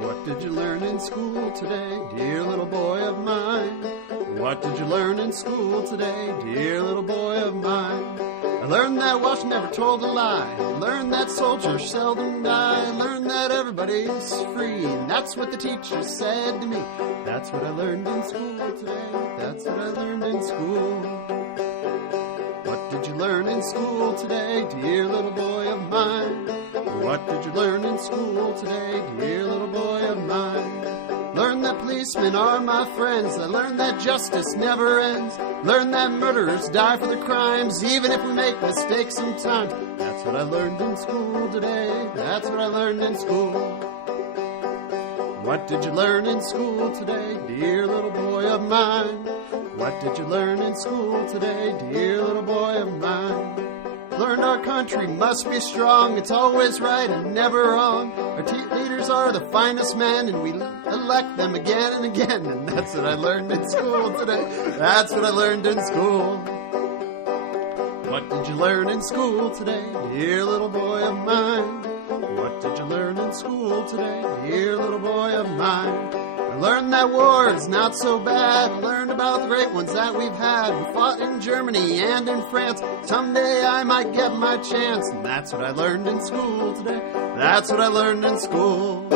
What did you learn in school today, dear little boy of mine? What did you learn in school today, dear little boy of mine? I learned that Walsh never told a lie. I learned that soldiers seldom die. I learned that everybody's free, and that's what the teacher said to me. That's what I learned in school today. That's what I learned in school. What did you learn in school today, dear little boy of mine? What did you learn in school today, dear little boy of mine? Learned that policemen are my friends. I learned that justice never ends. Learned that murderers die for their crimes, even if we make mistakes sometimes. That's what I learned in school today. That's what I learned in school. What did you learn in school today, dear little boy of mine? What did you learn in school today, dear little boy of mine? Learned our country must be strong. It's always right and never wrong. Our leaders are the finest men, and we elect them again and again. And that's what I learned in school today. That's what I learned in school. What did you learn in school today, dear little boy of mine? What did you learn in school today, dear little boy of mine? I learned that war is not so bad. I learned about the great ones that we've had. We fought in Germany and in France. Someday I might get my chance. And that's what I learned in school today. That's what I learned in school.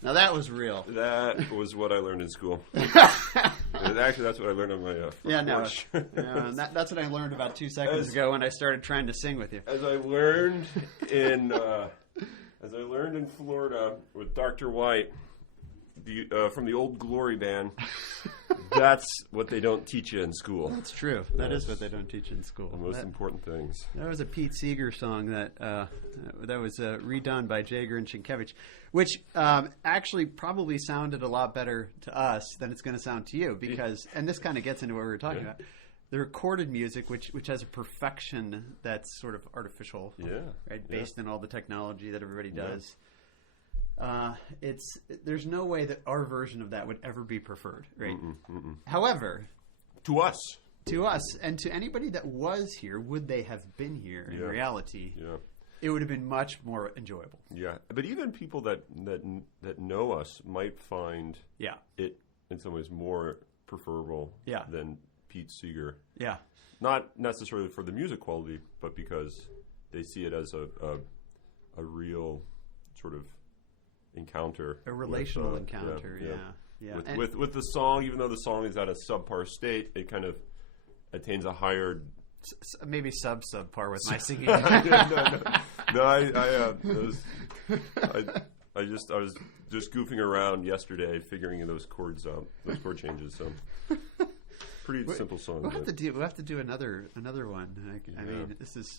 Now that was real. That was what I learned in school. And actually, that's what I learned on my That's what I learned about 2 seconds ago when I started trying to sing with you. As I learned in Florida with Dr. White, from the Old Glory Band. That's what they don't teach you in school. That's true. That is what they don't teach you in school. The most important things. That was a Pete Seeger song that was redone by Jager and Sienkiewicz, which actually probably sounded a lot better to us than it's going to sound to you because, and this kind of gets into what we were talking about, the recorded music, which has a perfection that's sort of artificial, right, based on all the technology that everybody does. There's no way that our version of that would ever be preferred, right? However, to us, and to anybody that was here, would they have been here in reality? It would have been much more enjoyable. But even people that know us might find it in some ways more preferable than Pete Seeger. Not necessarily for the music quality, but because they see it as a real sort of encounter, a relational encounter. With the song, even though the song is at a subpar state, it kind of attains a higher, maybe subpar with my singing. No, I was just goofing around yesterday, figuring those chords out, those chord changes. So pretty simple song. We'll have to do another one. I mean, this is.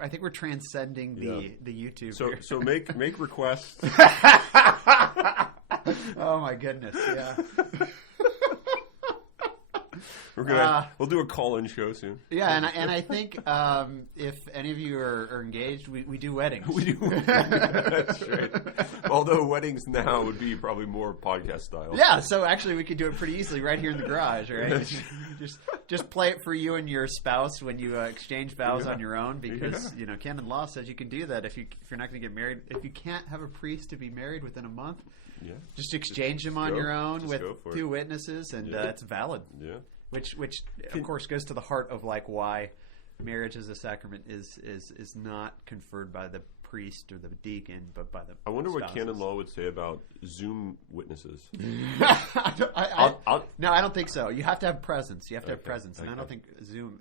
I think we're transcending the YouTube. So make requests. Oh my goodness! Yeah. We'll do a call-in show soon. Yeah, and I think if any of you are engaged, we do weddings. We do. That's right. Although weddings now would be probably more podcast style. Yeah, so actually we could do it pretty easily right here in the garage, right? just play it for you and your spouse when you exchange vows on your own, because canon law says you can do that if you're not going to get married. If you can't have a priest to be married within a month, just exchange them on your own with 2 witnesses, and it's valid. Yeah. Which of course goes to the heart of like why marriage as a sacrament is not conferred by the priest or the deacon, but by the I wonder spouses. What canon law would say about Zoom witnesses. No, I don't think so. You have to have presence. You have to have presence, and I don't think Zoom.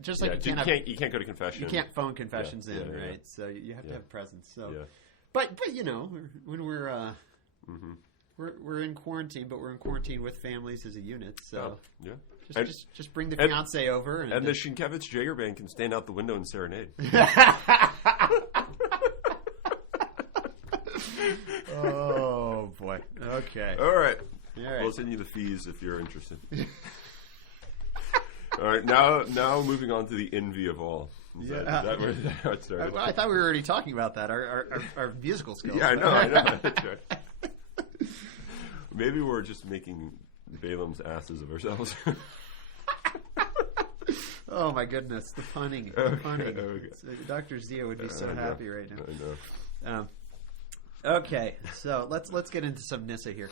Just like you can't go to confession. You can't phone confessions right? So you have to have presence. So, but when we're in quarantine, but we're in quarantine with families as a unit. So just bring the fiance over, and the Sienkiewicz Jager band can stand out the window and serenade. Oh boy! Okay. All right. We'll send you the fees if you're interested. All right. Now moving on to the envy of all. Is that where it started? Well, I thought we were already talking about that. Our musical skills. Yeah, I know. That's right. Maybe we're just making Balaam's asses of ourselves. Oh my goodness, the punning. The punning. Okay. So Dr. Zia would be so happy right now. I know. Okay, so let's get into some Nyssa here.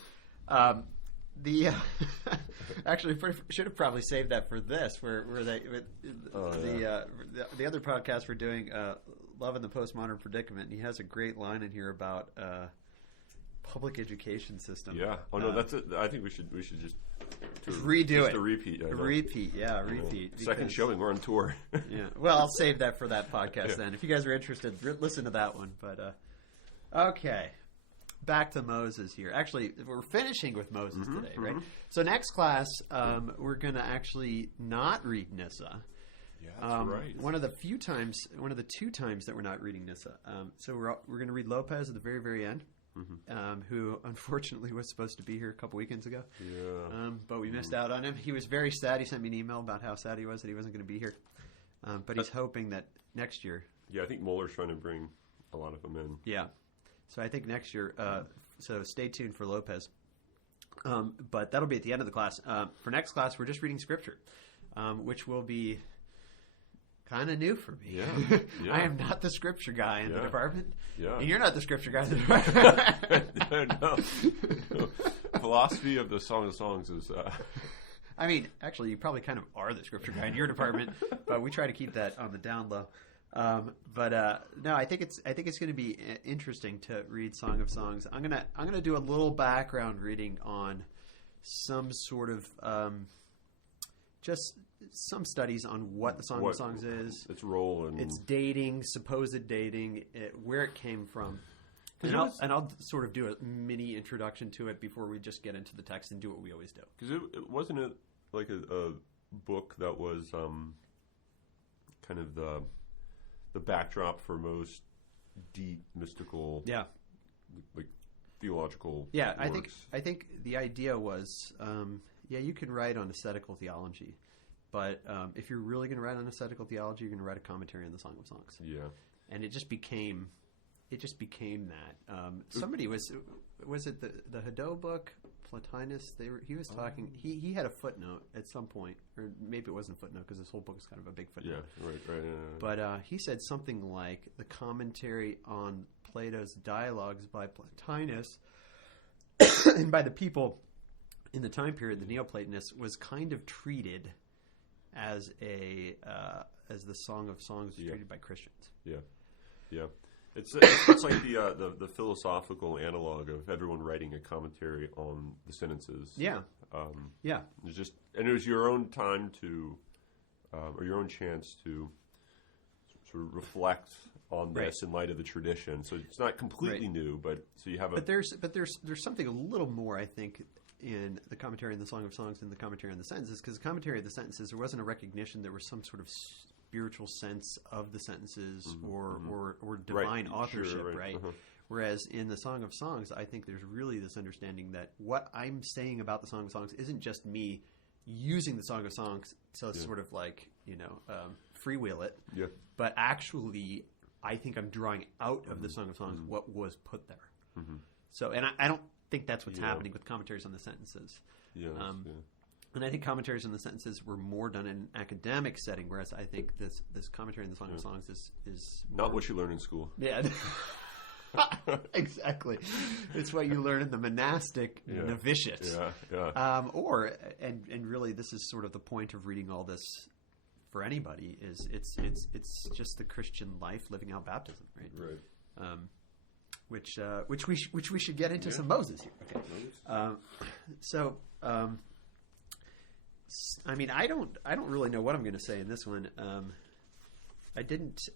Actually, should have probably saved that for this, where the other podcast we're doing, Love in the Postmodern Predicament, and he has a great line in here about public education system. Yeah. Oh no, that's it. I think we should just redo it. A repeat. Repeat. Second showing. We're on tour. Yeah. Well, I'll save that for that podcast then. If you guys are interested, listen to that one. But okay. Back to Moses here. Actually, we're finishing with Moses today, right? So next class, we're going to actually not read Nyssa. Yeah, that's right. One of the two times that we're not reading Nyssa. So we're going to read Lopez at the very, very end, who unfortunately was supposed to be here a couple weekends ago. Yeah. But we missed out on him. He was very sad. He sent me an email about how sad he was that he wasn't going to be here. But he's hoping that next year. Yeah, I think Muller's trying to bring a lot of them in. Yeah. So I think next year, so stay tuned for Lopez. But that'll be at the end of the class. For next class, we're just reading Scripture, which will be kind of new for me. Yeah. I am not the Scripture guy in the department. Yeah. And you're not the Scripture guy in the department. No. Philosophy of the Song of Songs is... I mean, actually, you probably kind of are the Scripture guy in your department, but we try to keep that on the down low. No, I think it's going to be interesting to read Song of Songs. I'm gonna do a little background reading on some sort of just some studies on what the Song of Songs is, its role, and its dating, supposed dating, where it came from, and I'll sort of do a mini introduction to it before we just get into the text and do what we always do. Because it wasn't like a book that was kind of the backdrop for most deep mystical, like theological. Yeah, works. I think the idea was, you can write on ascetical theology, but if you're really going to write on ascetical theology, you're going to write a commentary on the Song of Songs. Yeah, and it just became that. Somebody was it the Hadot book? Plotinus, he was talking. He had a footnote at some point, or maybe it wasn't a footnote because this whole book is kind of a big footnote. Yeah, right. But he said something like the commentary on Plato's dialogues by Plotinus and by the people in the time period, the Neoplatonists, was kind of treated as as the Song of Songs was treated by Christians. Yeah. It's like the philosophical analog of everyone writing a commentary on the sentences. Yeah. It was your own time to, or your own chance to sort of reflect on this in light of the tradition. So it's not completely new, but so you have But there's something a little more, I think, in the commentary on the Song of Songs than the commentary on the sentences, because the commentary of the sentences, there wasn't a recognition there was some sort of spiritual sense of the sentences or divine authorship, right? Whereas in the Song of Songs, I think there's really this understanding that what I'm saying about the Song of Songs isn't just me using the Song of Songs to sort of like, freewheel it, but actually I think I'm drawing out of the Song of Songs what was put there. So, and I don't think that's what's happening with commentaries on the sentences. And I think commentaries on the sentences were more done in an academic setting, whereas I think this commentary on the Song of Songs is more, not what you learn in school. Yeah, exactly. It's what you learn in the monastic novitiate. And really, this is sort of the point of reading all this for anybody. Is it's just the Christian life living out baptism, right? Right. Which we should get into some Moses here. Okay. I mean, I don't really know what I'm going to say in this one. I didn't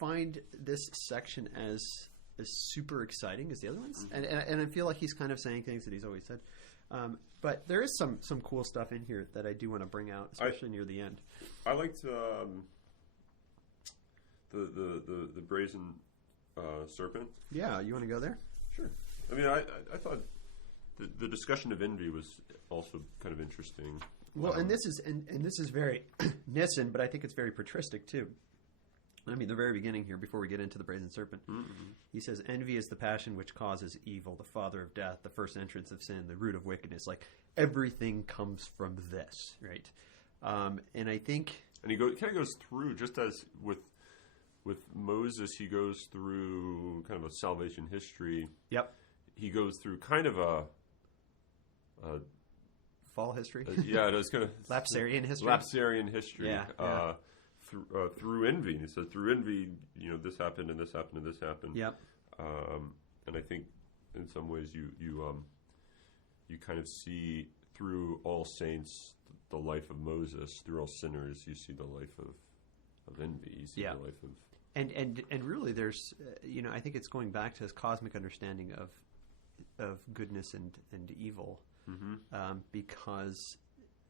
find this section as super exciting as the other ones, and I feel like he's kind of saying things that he's always said. But there is some cool stuff in here that I do want to bring out, especially near the end. I liked the brazen serpent. Yeah, you want to go there? Sure. I mean, I thought the discussion of envy was also kind of interesting. Well, and this is very Nissan, but I think it's very patristic too. I mean, the very beginning here, before we get into the brazen serpent, he says, "Envy is the passion which causes evil, the father of death, the first entrance of sin, the root of wickedness." Like everything comes from this, right? And I think... And he kind of goes through, just as with Moses, he goes through kind of a salvation history. Yep. He goes through kind of a fall history. Yeah, it is kind of Lapsarian history. Lapsarian history. Yeah. Through envy. And he says through envy, this happened and this happened and this happened. Yep. And I think in some ways you kind of see through all saints the life of Moses. Through all sinners, you see the life of envy. You see the life of... And really, there's I think it's going back to this cosmic understanding of goodness and evil, because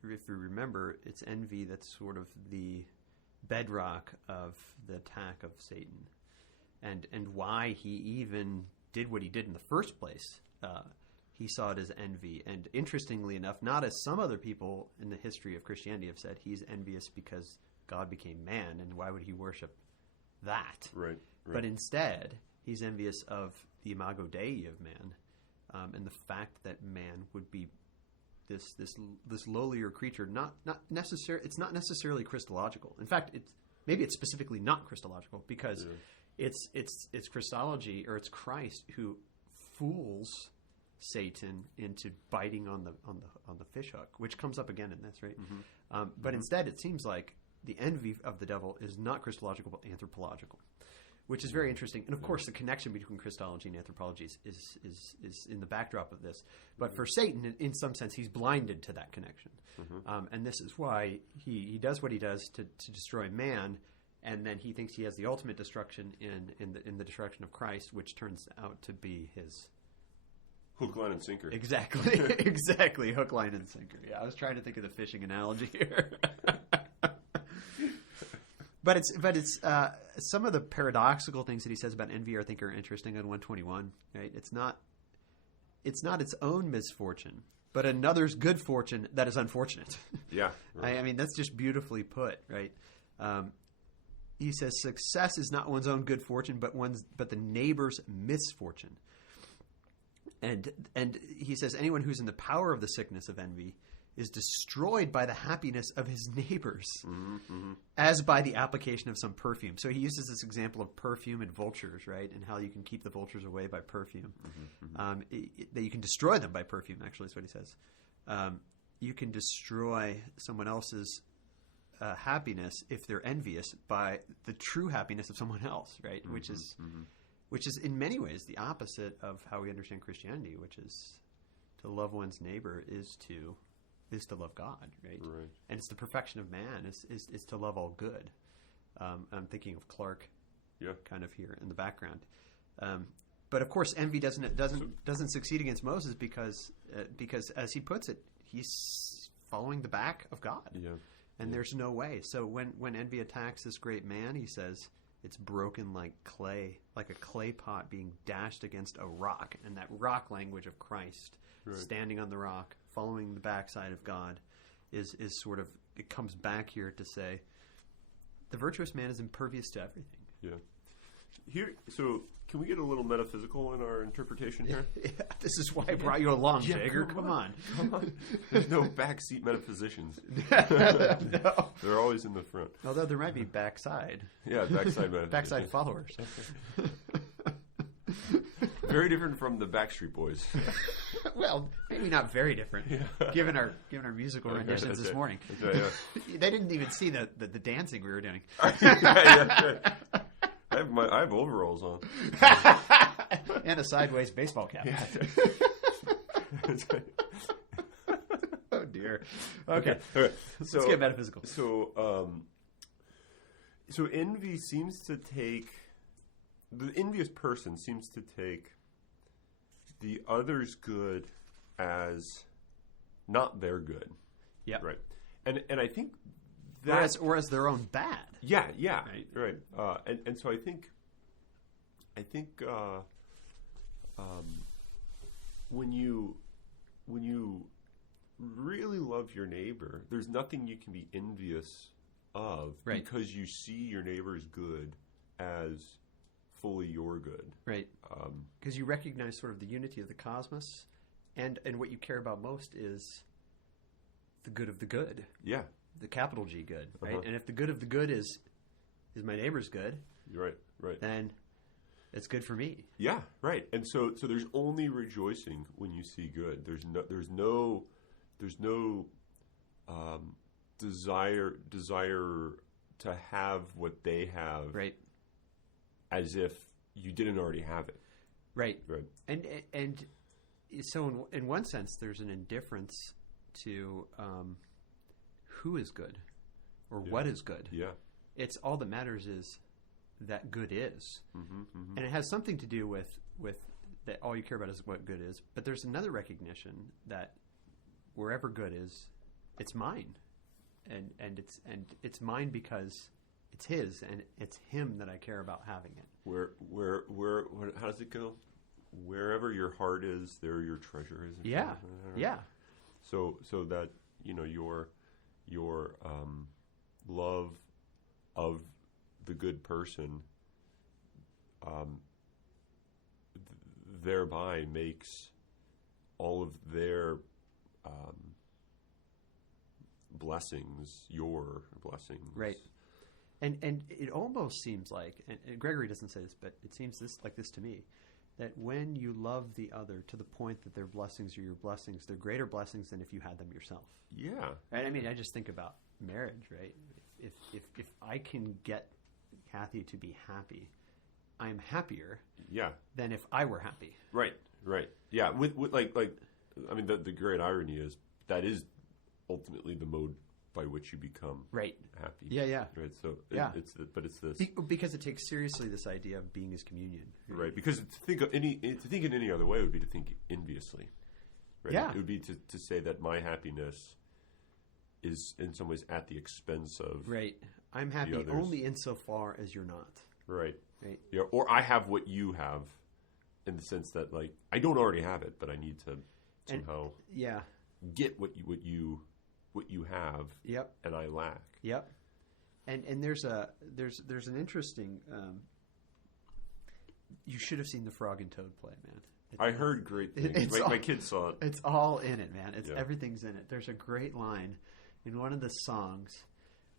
if you remember, it's envy that's sort of the bedrock of the attack of Satan, and why he even did what he did in the first place. He saw it as envy, and interestingly enough, not as some other people in the history of Christianity have said, he's envious because God became man, and why would he worship that? Right. But instead, he's envious of the imago Dei of man, and the fact that man would be this lowlier creature. Not necessarily. It's not necessarily Christological. In fact, maybe it's specifically not Christological, because it's Christology, or it's Christ who fools Satan into biting on the fishhook, which comes up again in this, right? But instead, it seems like the envy of the devil is not Christological but anthropological, which is very interesting. And of course, the connection between Christology and anthropology is in the backdrop of this. But for Satan, in some sense, he's blinded to that connection, and this is why he does what he does to destroy man, and then he thinks he has the ultimate destruction in the destruction of Christ, which turns out to be his hook, line, and sinker. Exactly, hook, line, and sinker. Yeah, I was trying to think of the fishing analogy here. But it's some of the paradoxical things that he says about envy, I think, are interesting on 121. Right? It's not its own misfortune, but another's good fortune that is unfortunate. Yeah, right. I mean, that's just beautifully put, right? He says success is not one's own good fortune, but the neighbor's misfortune. And he says anyone who's in the power of the sickness of envy is destroyed by the happiness of his neighbors, as by the application of some perfume. So he uses this example of perfume and vultures, right? And how you can keep the vultures away by perfume. That you can destroy them by perfume, actually, is what he says. You can destroy someone else's happiness if they're envious by the true happiness of someone else, right? Which is in many ways the opposite of how we understand Christianity, which is to love one's neighbor is to love God, right? And it's the perfection of man is to love all good. I'm thinking of Clark, kind of here in the background. But of course, envy doesn't succeed against Moses because as he puts it, he's following the back of God, and there's no way. So when envy attacks this great man, he says it's broken like clay, like a clay pot being dashed against a rock, and that rock language of Christ. Standing on the rock, following the backside of God, is sort of, it comes back here to say the virtuous man is impervious to everything. Yeah. Here, so can we get a little metaphysical in our interpretation here? This is why I brought you along, Jagger. Come on. There's no backseat metaphysicians. No. They're always in the front. Although there might be backside. Yeah, backside metaphysicians. Backside followers. Very different from the Backstreet Boys. Well, maybe not very different, given our musical renditions this morning. They didn't even see the dancing we were doing. I have overalls on and a sideways baseball cap. Oh dear. Okay. So, let's get metaphysical. So envy seems to take. The envious person seems to take the other's good as not their good. Yeah. Right. And I think that... Whereas their own bad. Yeah. Right. And so I think when you really love your neighbor, there's nothing you can be envious of, because you see your neighbor's good as fully your good. Right. Because you recognize sort of the unity of the cosmos, and what you care about most is the good of the good. Yeah. the capital G good, right? And if the good of the good is my neighbor's good, right, then it's good for me. Yeah, right. And so there's only rejoicing when you see good. There's no desire to have what they have, right? As if you didn't already have it, right? And so in one sense, there's an indifference to who is good or what is good. Yeah, it's all that matters is that good is, and it has something to do with that. All you care about is what good is. But there's another recognition that wherever good is, it's mine, and it's mine because it's his, and it's him that I care about having it. Where how does it go? Wherever your heart is, there your treasure is. Yeah. So that your love of the good person thereby makes all of their blessings your blessings. Right. And it almost seems like, and Gregory doesn't say this, but it seems like this to me, that when you love the other to the point that their blessings are your blessings, they're greater blessings than if you had them yourself. Yeah. Right? I mean, I just think about marriage, right? If I can get Kathy to be happy, I'm happier. Yeah. Than if I were happy. Right. Yeah. With like I mean, the great irony is that is ultimately the mode by which you become happy. Yeah. Right. So it's this because it takes seriously this idea of being as communion. Right. Because to think in any other way would be to think enviously. Right? Yeah. It would be to say that my happiness is in some ways at the expense of I'm happy only insofar as you're not. Right. Yeah. Or I have what you have, in the sense that like I don't already have it, but I need to somehow get what you have. Yep. And I lack. Yep. And there's an interesting. You should have seen the Frog and Toad play, man. I heard great things. My kids saw it. It's all in it, man. Everything's in it. There's a great line in one of the songs.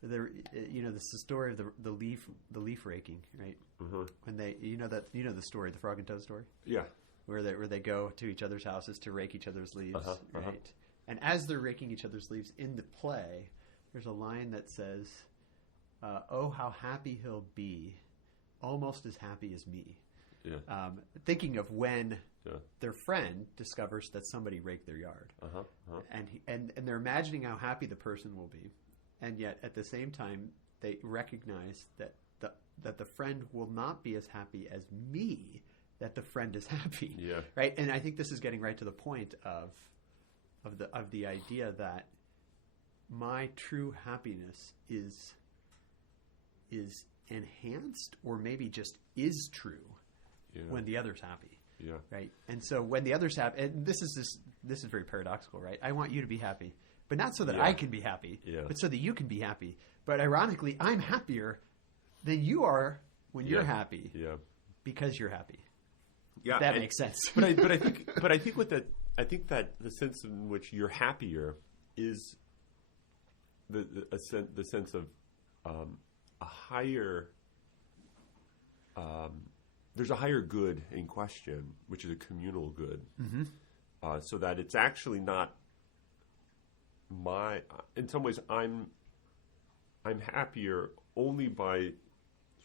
This is the story of the leaf raking, right? Mm-hmm. When they, the story, the Frog and Toad story. Yeah. Where they go to each other's houses to rake each other's leaves, right? And as they're raking each other's leaves in the play, there's a line that says, "Oh, how happy he'll be, almost as happy as me." Yeah. Thinking of when their friend discovers that somebody raked their yard, and they're imagining how happy the person will be, and yet at the same time they recognize that the friend will not be as happy as me. That the friend is happy, right? And I think this is getting right to the point of the idea that my true happiness is enhanced, or maybe just is true when the other's happy. Yeah. Right. And so when the other's happy, and this is very paradoxical, right? I want you to be happy, but not so that I can be happy, but so that you can be happy. But ironically, I'm happier than you are when you're happy. Yeah. Because you're happy. Yeah. If that makes sense. But I think with that, I think that the sense in which you're happier is the sense of a higher. There's a higher good in question, which is a communal good, so that it's actually not in some ways, I'm happier only by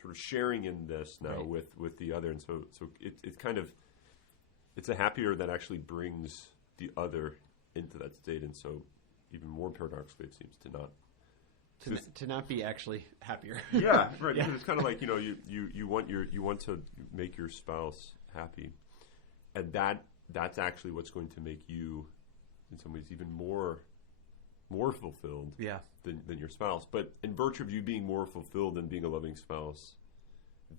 sort of sharing in this now with the other, and so it's kind of it's a happier that actually brings the other into that state, and so even more paradoxically, it seems to not be actually happier. Yeah, right. Because it's kind of like you want to make your spouse happy, and that's actually what's going to make you, in some ways, even more fulfilled. Than your spouse. But in virtue of you being more fulfilled and being a loving spouse,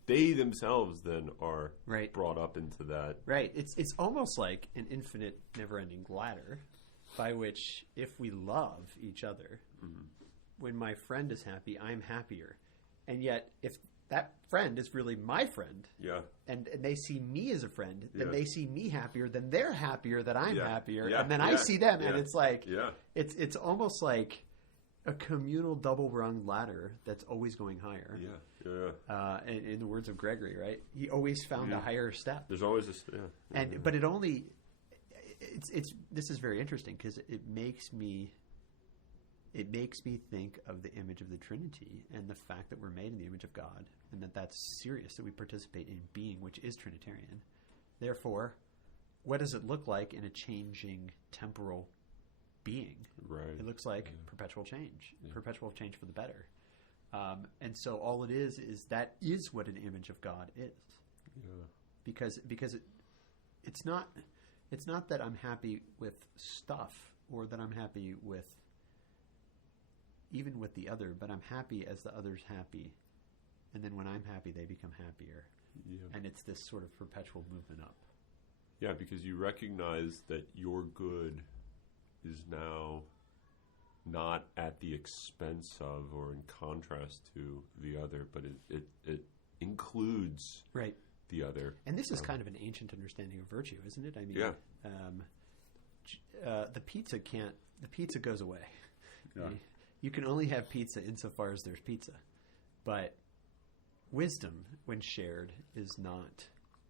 they themselves then are brought up into that. Right. It's almost like an infinite, never-ending ladder, by which if we love each other. Mm-hmm. When my friend is happy, I'm happier. And yet, if that friend is really my friend, and they see me as a friend, then they see me happier, then they're happier that I'm happier, and then I see them, and it's like, it's almost like a communal double-rung ladder that's always going higher. In the words of Gregory, right? He always found a higher step. There's always but it only this is very interesting because it makes me think of the image of the Trinity and the fact that we're made in the image of God, and that's serious, that we participate in being which is Trinitarian. Therefore, what does it look like in a changing temporal being? Right. It looks like perpetual change for the better. And so all it is that is what an image of God is. Yeah. Because it's not that I'm happy with stuff or that I'm happy with even with the other, but I'm happy as the other's happy. And then when I'm happy, they become happier. Yeah. And it's this sort of perpetual movement up. Yeah, because you recognize that your good is now not at the expense of or in contrast to the other, but it includes the other. And this is kind of an ancient understanding of virtue, isn't it? I mean, the pizza goes away. Yeah. You can only have pizza insofar as there's pizza. But wisdom, when shared, is not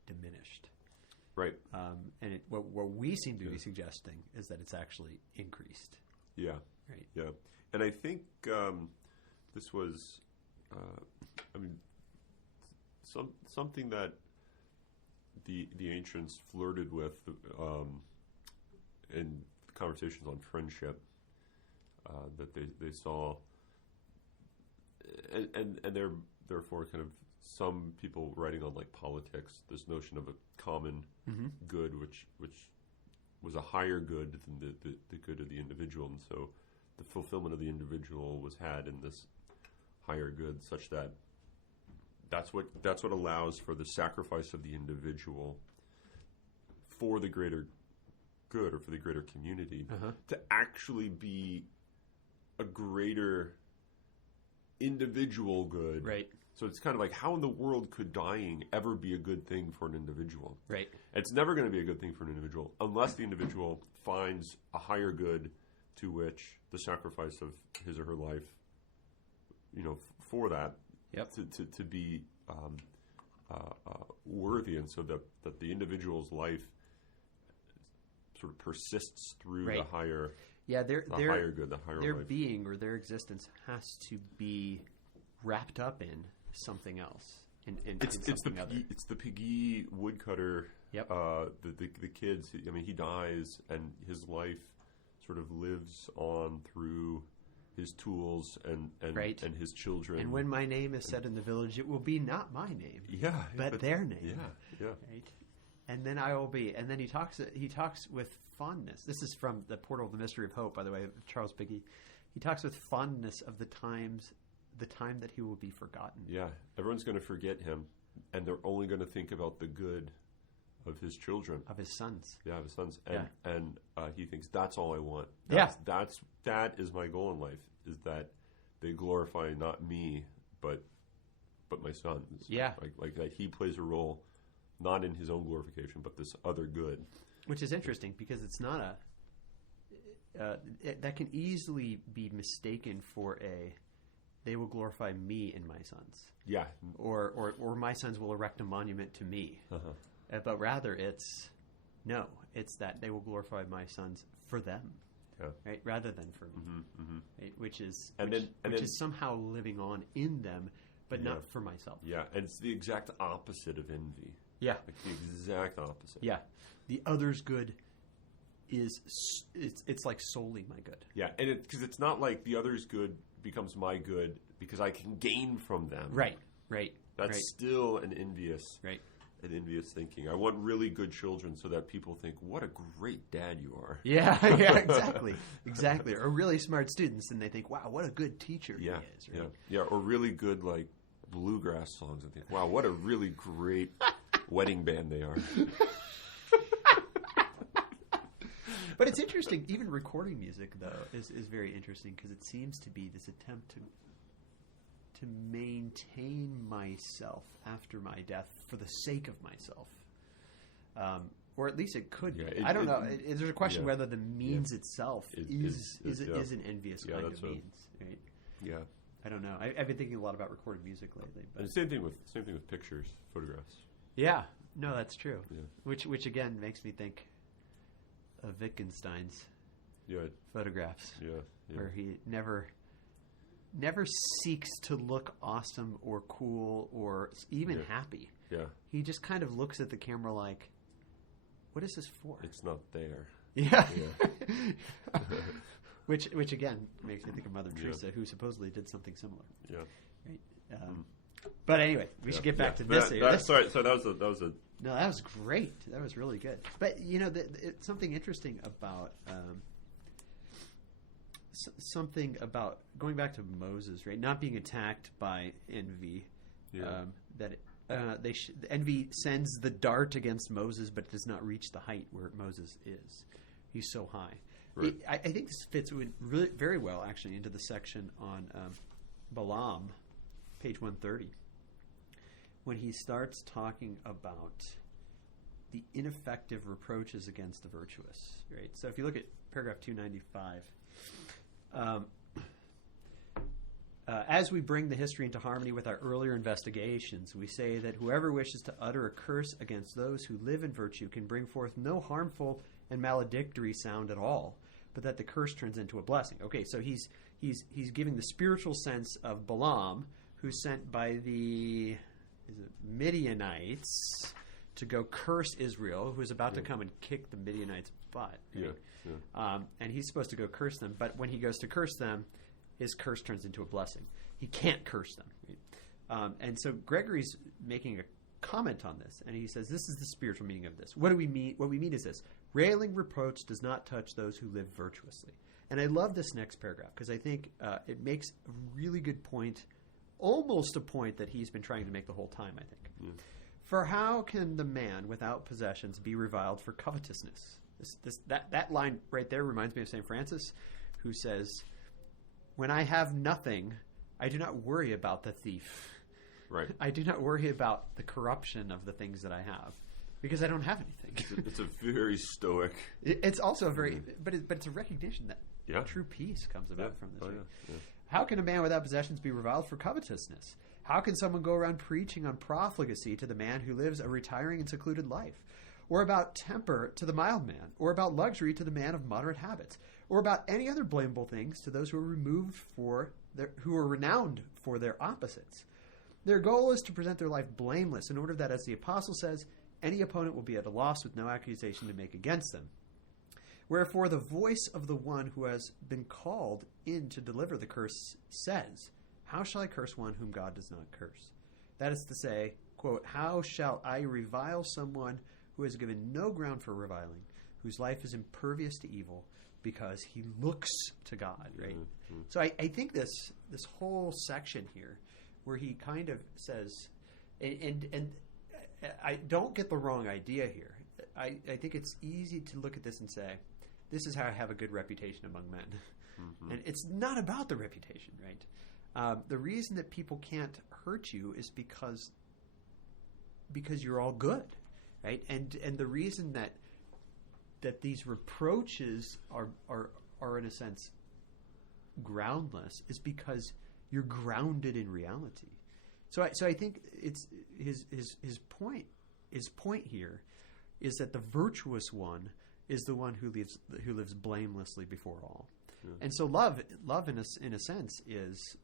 diminished. Right. And what we seem to be suggesting is that it's actually increased. Yeah. Right. Yeah. And I think this was, something that the ancients flirted with in conversations on friendship that they saw, and they're therefore kind of some people writing on like politics, this notion of a common good, which was a higher good than the good of the individual, and so the fulfillment of the individual was had in this higher good, such that that's what allows for the sacrifice of the individual for the greater good or for the greater community to actually be a greater individual good. Right. So it's kind of like, how in the world could dying ever be a good thing for an individual? Right. It's never going to be a good thing for an individual unless the individual finds a higher good to which the sacrifice of his or her life, for that, to be worthy, and so that the individual's life sort of persists through the higher, higher good, the higher their life. Being or their existence has to be wrapped up in something else. It's the piggy woodcutter. Yep. The kids. I mean, he dies, and his life sort of lives on through his tools and his children. And when my name is said in the village, it will be not my name, but their name. Yeah. Right. And then I will be. And then he talks with fondness. This is from The Portal of the Mystery of Hope, by the way, Charles Piggy. He talks with fondness of the time that he will be forgotten. Yeah, everyone's going to forget him, and they're only going to think about the good of his children, of his sons. Yeah, of his sons, and he thinks that's all I want. That is my goal in life, is that they glorify not me, but my sons. Yeah, like that he plays a role, not in his own glorification, but this other good. Which is interesting because it's not that can easily be mistaken for they will glorify me and my sons. Yeah. Or my sons will erect a monument to me. But rather it's that they will glorify my sons for them. Yeah. Right? Rather than for me. Right? Which is somehow living on in them, but not for myself. Yeah. And it's the exact opposite of envy. Yeah. Like the exact opposite. Yeah. The other's good it's like solely my good. Yeah, and because it's not like the other's good becomes my good because I can gain from them. Right. That's still an envious thinking. I want really good children so that people think, what a great dad you are. Yeah, exactly. Or really smart students, and they think, wow, what a good teacher he is. Right? Yeah. Or really good like bluegrass songs, and think, wow, what a really great wedding band they are. But it's interesting, even recording music, though, is very interesting because it seems to be this attempt to maintain myself after my death for the sake of myself. or at least it could be. I don't know. There's a question whether the means itself is an envious kind of means, right? Yeah. I don't know. I've been thinking a lot about recorded music lately. But. And same thing with pictures, photographs. Yeah. No, that's true. Yeah. Which again makes me think of Wittgenstein's photographs. Yeah. Where he never seeks to look awesome or cool or even happy. Yeah. He just kind of looks at the camera like, what is this for? It's not there. Yeah. Which again makes me think of Mother Teresa, who supposedly did something similar. Yeah. Right. But anyway, we should get back to this. Sorry, so that was a. No, that was great. That was really good. But it's something interesting about going back to Moses, right? Not being attacked by envy. Yeah. Envy sends the dart against Moses, but does not reach the height where Moses is. He's so high. Right. I think this fits really very well, actually, into the section on Balaam, page 130, when he starts talking about the ineffective reproaches against the virtuous. Right. So if you look at paragraph 295. As we bring the history into harmony with our earlier investigations, we say that whoever wishes to utter a curse against those who live in virtue can bring forth no harmful and maledictory sound at all, but that the curse turns into a blessing. Okay, so he's giving the spiritual sense of Balaam, who's sent by the Midianites to go curse Israel, who is about to come and kick the Midianites' butt. Right? Yeah. And he's supposed to go curse them, but when he goes to curse them, his curse turns into a blessing. He can't curse them. Right? And so Gregory's making a comment on this, and he says, this is the spiritual meaning of this. What do we mean? What we mean is this: railing reproach does not touch those who live virtuously. And I love this next paragraph because I think it makes a really good point, almost a point that he's been trying to make the whole time, I think. Yeah. For how can the man without possessions be reviled for covetousness? That line right there reminds me of St. Francis, who says, when I have nothing, I do not worry about the thief. Right. I do not worry about the corruption of the things that I have, because I don't have anything. It's a very stoic. It's also a very, but it's a recognition that true peace comes about from this. Yeah. How can a man without possessions be reviled for covetousness? How can someone go around preaching on profligacy to the man who lives a retiring and secluded life? Or about temper to the mild man? Or about luxury to the man of moderate habits? Or about any other blamable things to those who are renowned for their opposites? Their goal is to present their life blameless, in order that, as the apostle says, any opponent will be at a loss with no accusation to make against them. Wherefore the voice of the one who has been called in to deliver the curse says, how shall I curse one whom God does not curse? That is to say, quote, how shall I revile someone who has given no ground for reviling, whose life is impervious to evil, because he looks to God, right? Mm-hmm. So I think this whole section here, where he kind of says, and I don't get the wrong idea here. I think it's easy to look at this and say, this is how I have a good reputation among men. Mm-hmm. And it's not about the reputation, right? The reason that people can't hurt you is because you're all good, right? And the reason that these reproaches are in a sense groundless is because you're grounded in reality. So I think it's his point here is that the virtuous one is the one who lives blamelessly before all. Yeah. And so love in a sense is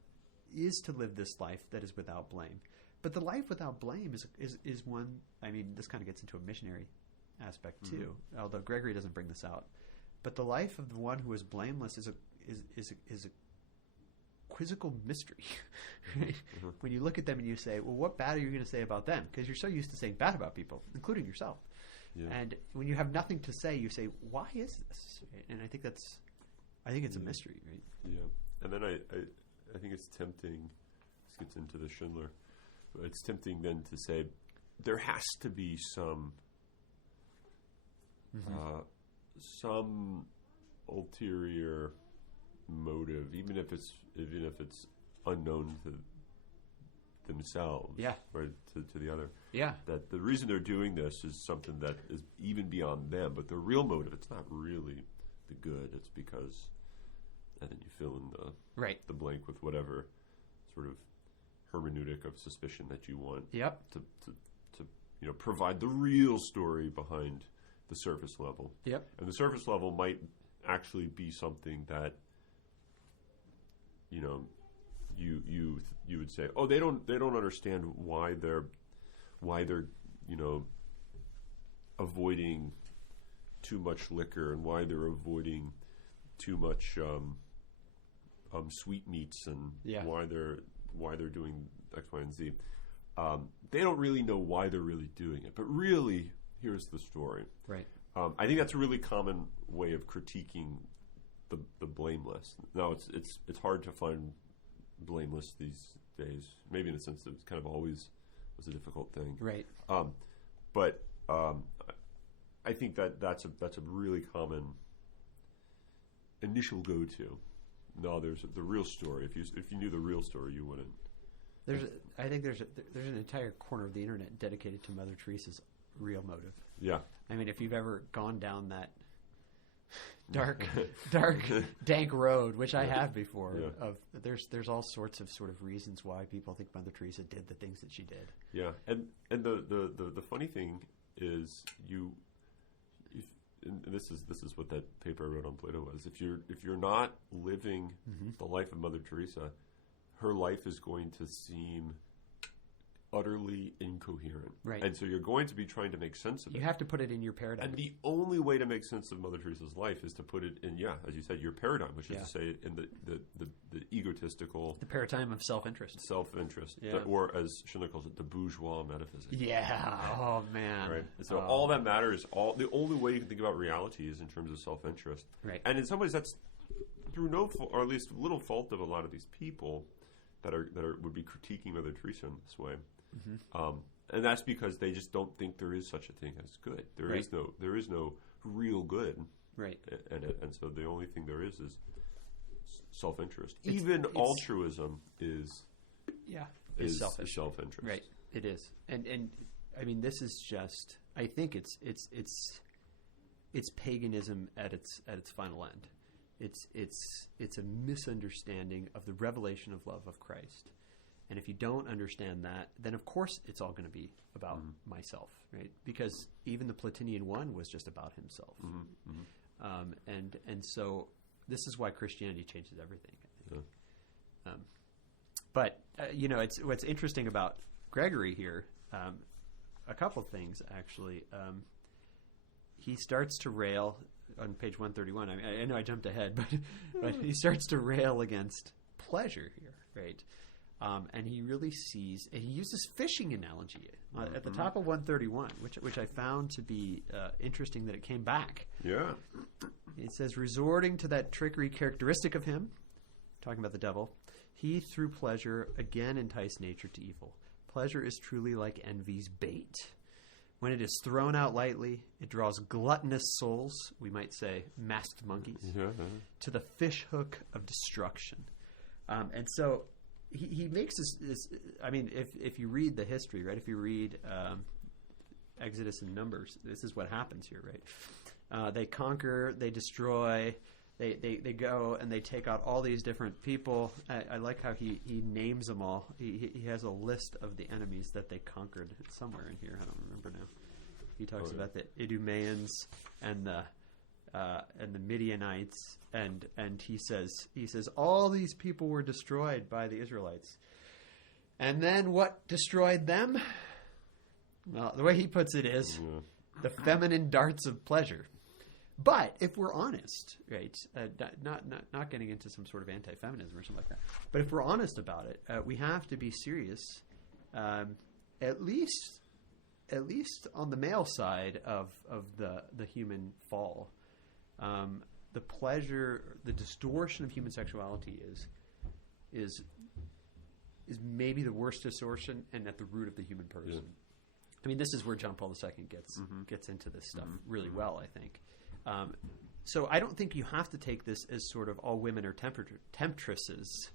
to live this life that is without blame. But the life without blame is one. I mean, this kind of gets into a missionary aspect too. Mm-hmm. Although Gregory doesn't bring this out, but the life of the one who is blameless is a quizzical mystery. Right? Mm-hmm. When you look at them and you say, well, what bad are you going to say about them? Because you're so used to saying bad about people, including yourself. Yeah. And when you have nothing to say, you say, why is this? Right? And I think it's a mystery, right? Yeah. And then I think it's tempting. This gets into the Schindler. But it's tempting then to say there has to be some ulterior motive, even if it's unknown themselves, or to the other. Yeah. That the reason they're doing this is something that is even beyond them, but the real motive, it's not really the good. It's because, and then you fill in the blank with whatever sort of hermeneutic of suspicion that you want. Yep. To provide the real story behind the surface level. Yep. And the surface level might actually be something that you would say, oh, they don't understand why they're avoiding too much liquor and why they're avoiding too much sweetmeats and why they're doing X, Y, and Z. They don't really know why they're really doing it, but really, here's the story. Right. I think that's a really common way of critiquing the blameless. Now, it's hard to find blameless these days. Maybe in the sense that it kind of always was a difficult thing. Right. But I think that's a really common initial go-to. No, there's the real story. If you knew the real story, you wouldn't. I think there's an entire corner of the internet dedicated to Mother Teresa's real motive. Yeah. I mean, if you've ever gone down that dark, dank road, which I have before, of there's all sorts of sort of reasons why people think Mother Teresa did the things that she did. Yeah, and the funny thing is and this is what that paper I wrote on Plato was. If you're not living the life of Mother Teresa, her life is going to seem utterly incoherent. Right. And so you're going to be trying to make sense of it. You have to put it in your paradigm. And the only way to make sense of Mother Teresa's life is to put it in, as you said, your paradigm, which is to say in the egotistical... The paradigm of self-interest. Self-interest. Or as Schindler calls it, the bourgeois metaphysics. Yeah. Oh, man. Right. And so all that matters, the only way you can think about reality is in terms of self-interest. Right. And in some ways that's through no fault, or at least little fault of a lot of these people that would be critiquing Mother Teresa in this way. Mm-hmm. And that's because they just don't think there is such a thing as good. There is no real good. Right. And so the only thing there is self-interest. Even altruism is self-interest. Right. It is. And I mean, this is just, I think it's paganism at its final end. It's a misunderstanding of the revelation of love of Christ. And if you don't understand that, then of course it's all going to be about myself, right? Because even the Platinian one was just about himself. And so this is why Christianity changes everything, I think. But it's what's interesting about Gregory here. A couple things actually. He starts to rail on page 131. I know I jumped ahead, but he starts to rail against pleasure here, right? And he really sees, and he uses fishing analogy at the top of 131, which I found to be interesting that it came back. Yeah. It says, resorting to that trickery characteristic of him, talking about the devil, he through pleasure again enticed nature to evil. Pleasure is truly like envy's bait. When it is thrown out lightly, it draws gluttonous souls, we might say masked monkeys, to the fish hook of destruction. And so he makes this. I mean, if you read the history, right? If you read Exodus and Numbers, this is what happens here, right? They conquer, they destroy, they go and they take out all these different people. I like how he names them all. He has a list of the enemies that they conquered. It's somewhere in here. I don't remember now. He talks about the Idumeans and the Midianites, and he says all these people were destroyed by the Israelites. And then what destroyed them? Well, the way he puts it is the feminine darts of pleasure. But if we're honest, right, not getting into some sort of anti-feminism or something like that, but if we're honest about it, we have to be serious, at least on the male side of the human fall. The pleasure, the distortion of human sexuality is maybe the worst distortion and at the root of the human person. Yeah. I mean, this is where John Paul II gets into this stuff really well, I think. So I don't think you have to take this as sort of all women are temptresses,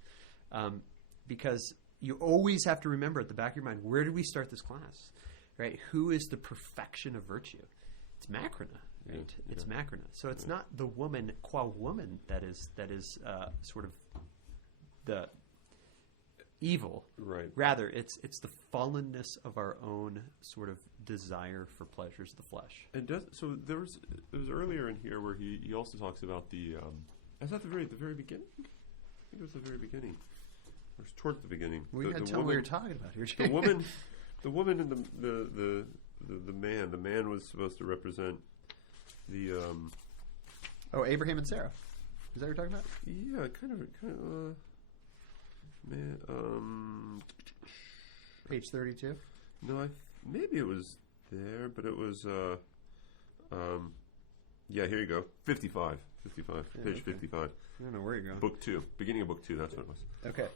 because you always have to remember at the back of your mind, where did we start this class? Right? Who is the perfection of virtue? It's Macrina, right? Yeah. It's Macrina. So it's not the woman qua woman that is sort of the evil. Right. Rather, it's the fallenness of our own sort of desire for pleasures of the flesh. And so there was earlier in here where he also talks about the is that the very beginning? I think it was the very beginning. Or towards the beginning. Well, you got to tell what you're talking about here. The woman and the man. The man was supposed to represent the. Abraham and Sarah. Is that what you're talking about? Yeah, kind of. Man, page 32. No, maybe it was there, but it was. Yeah, here you go. 55. Yeah, page 55. I don't know where you're going. Book 2, beginning of book 2. That's what it was. Okay.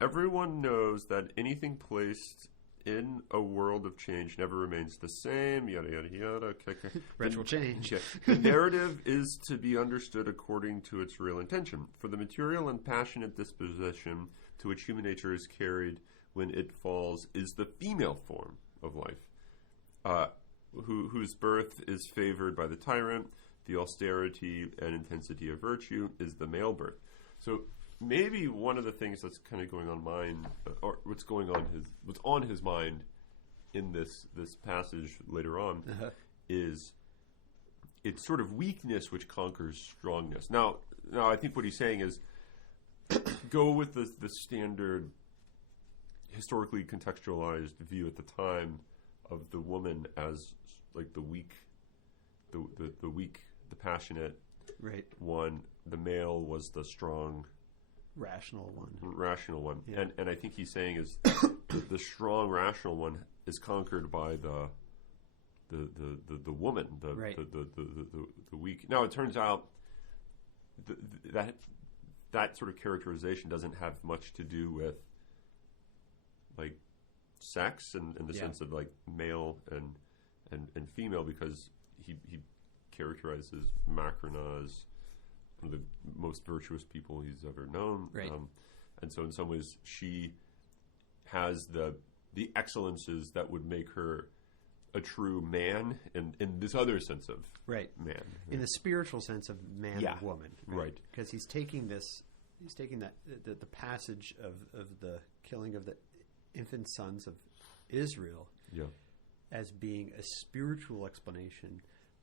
Everyone knows that anything placed in a world of change never remains the same, yada, yada, yada. Okay. Ritual change. The narrative is to be understood according to its real intention. For the material and passionate disposition to which human nature is carried when it falls is the female form of life, whose birth is favored by the tyrant. The austerity and intensity of virtue is the male birth. So maybe one of the things that's kind of going on what's on his mind in this passage later on is it's sort of weakness which conquers strongness. Now I think what he's saying is go with the standard historically contextualized view at the time of the woman as like the weak, the weak, the passionate one. The male was the strong, rational one. Yeah. And I think he's saying is the strong rational one is conquered by the woman, the weak. Now it turns out that sort of characterization doesn't have much to do with like sex in the sense of like male and female, because he characterizes Macrina as one of the most virtuous people he's ever known. Right. And so in some ways she has the excellences that would make her a true man in this other sense of man. Right? In the spiritual sense of man and woman. Right. Because he's taking that the passage of the killing of the infant sons of Israel as being a spiritual explanation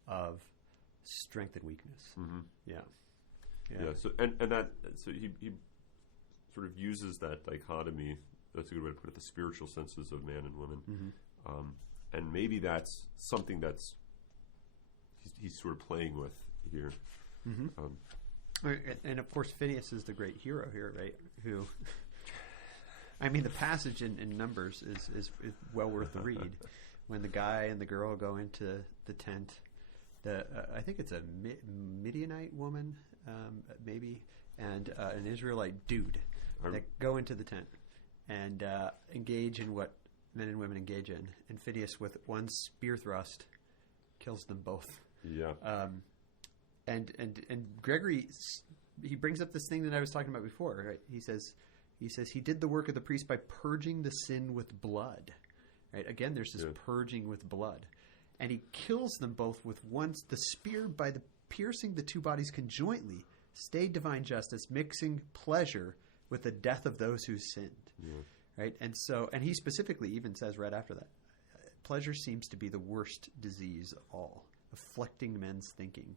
of strength and weakness. Mm-hmm. Yeah. So he sort of uses that dichotomy. That's a good way to put it. The spiritual senses of man and woman, and maybe that's something that's he's sort of playing with here. Mm-hmm. And of course, Phineas is the great hero here, right? Who, I mean, the passage in Numbers is well worth the read. When the guy and the girl go into the tent, I think it's a Midianite woman, maybe, and an Israelite dude that go into the tent and engage in what men and women engage in. And Phineas, with one spear thrust, kills them both. Yeah. And Gregory, he brings up this thing that I was talking about before. Right? He says he did the work of the priest by purging the sin with blood. Right? Again, there's this purging with blood. And he kills them both with the spear by the piercing the two bodies conjointly, stayed divine justice, mixing pleasure with the death of those who sinned. Yeah. Right? And he specifically even says right after that, pleasure seems to be the worst disease of all, afflicting men's thinking.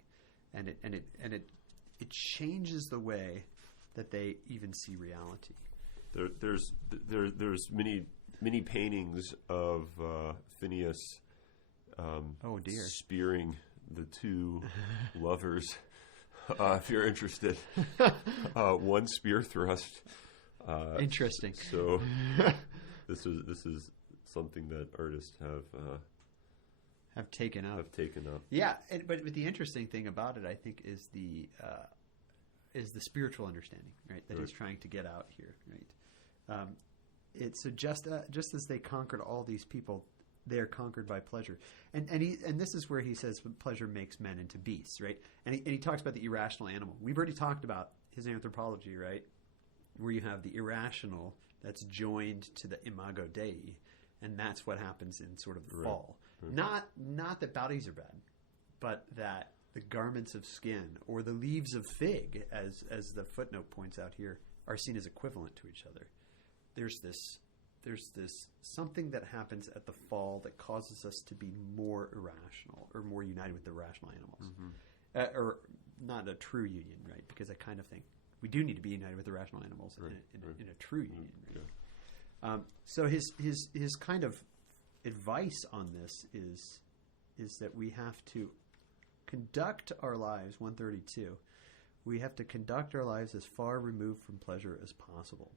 And it changes the way that they even see reality. There's many paintings of Phineas spearing the two lovers. If you're interested, one spear thrust. Interesting. So this is something that artists have taken up. Yeah, but the interesting thing about it, I think, is the spiritual understanding, right? That he's trying to get out here, right? It's just as they conquered all these people, they are conquered by pleasure, and this is where he says pleasure makes men into beasts, right? And he talks about the irrational animal. We've already talked about his anthropology, right? Where you have the irrational that's joined to the imago Dei, and that's what happens in sort of the fall. Right. Not that bodies are bad, but that the garments of skin or the leaves of fig, as the footnote points out here, are seen as equivalent to each other. There's this something that happens at the fall that causes us to be more irrational or more united with the rational animals, or not a true union, right? Because I kind of think we do need to be united with the rational animals in a true union. Right? Yeah. So his kind of advice on this is that we have to conduct our lives, 132, we have to conduct our lives as far removed from pleasure as possible,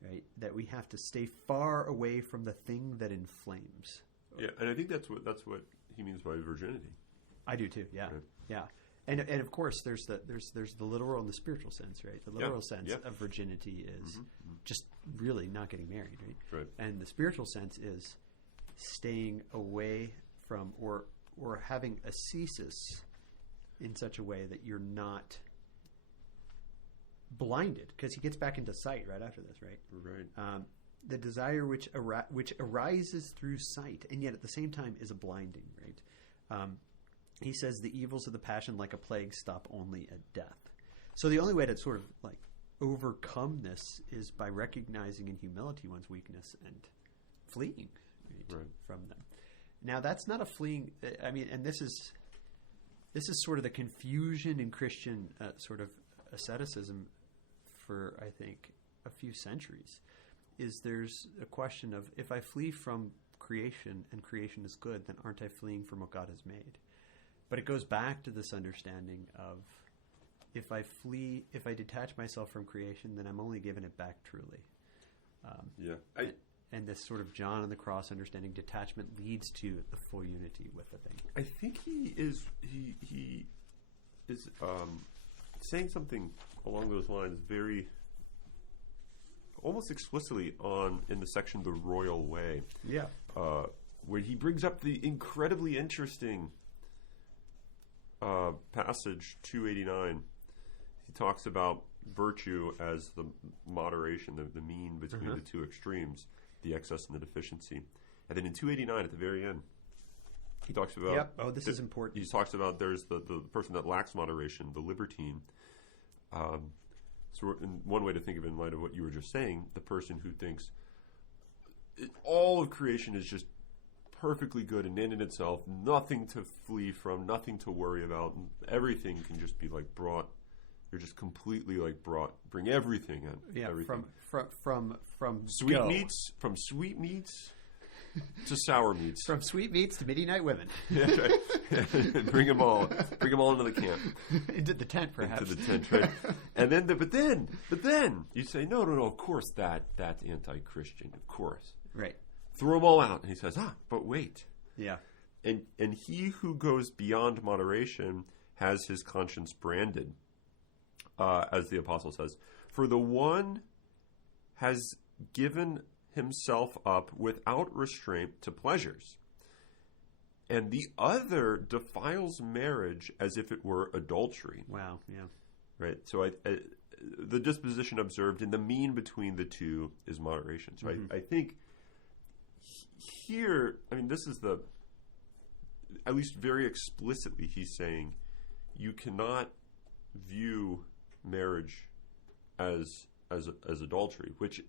right? That we have to stay far away from the thing that inflames. Yeah, and I think that's what he means by virginity. I do too. Yeah, right. Yeah. And of course, there's the literal and the spiritual sense, right? The literal sense of virginity is just really not getting married, right? Right. And the spiritual sense is staying away from or having ascesis in such a way that you're not blinded, because he gets back into sight right after this, right? Right. The desire which arises through sight, and yet at the same time is a blinding, right? He says the evils of the passion, like a plague, stop only at death. So the only way to sort of like overcome this is by recognizing in humility one's weakness and fleeing from them. Now that's not a fleeing. I mean, and this is sort of the confusion in Christian sort of asceticism for, I think, a few centuries. Is there's a question of, if I flee from creation and creation is good, then aren't I fleeing from what God has made? But it goes back to this understanding of, if I detach myself from creation, then I'm only giving it back truly. And this sort of John on the cross understanding, detachment leads to the full unity with the thing. I think he is saying something along those lines very almost explicitly in the section The Royal Way. Yeah. Where he brings up the incredibly interesting passage 289. He talks about virtue as the moderation, the mean between the two extremes, the excess and the deficiency. And then in 289 at the very end, he talks about... Yep. Oh, this is important. He talks about there's the person that lacks moderation, the libertine. So in one way to think of it in light of what you were just saying, the person who thinks all of creation is just perfectly good and in itself, nothing to flee from, nothing to worry about, and everything can just be like brought. You're just completely like bring everything in. Yeah, everything. From sweetmeats, from sweetmeats to sour meats, from sweetmeats to Midianite women. Yeah, right. Bring them all into the camp, into the tent, perhaps. Into the tent, right? And then, but then you say, no. Of course that's anti-Christian. Of course, right. Throw them all out. And he says, but wait. Yeah. And he who goes beyond moderation has his conscience branded, as the apostle says. For the one has given himself up without restraint to pleasures, and the other defiles marriage as if it were adultery. Wow, yeah. Right? So the disposition observed in the mean between the two is moderation. So I think... Here, I mean, this is at least very explicitly, he's saying you cannot view marriage as adultery, which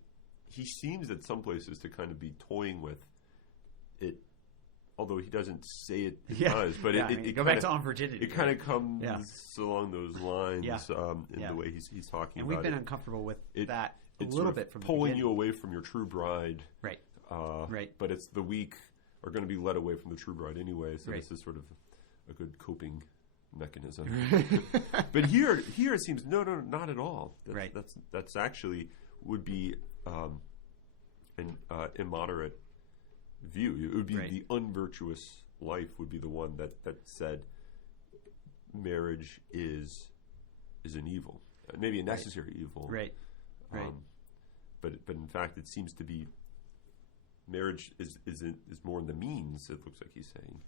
he seems at some places to kind of be toying with it, although he doesn't say it does. But it go back to on virginity. It kind of comes along those lines in the way he's talking about it. And we've been uncomfortable with that a little bit from pulling you away from your true bride. Right. Right. But it's the weak are going to be led away from the true bride anyway, so this is sort of a good coping mechanism. But here it seems no, not at all. That's actually would be an immoderate view. It would be the unvirtuous life would be the one that said marriage is an evil, maybe a necessary evil. Right. But in fact, it seems to be. Marriage is more in the means. It looks like he's saying,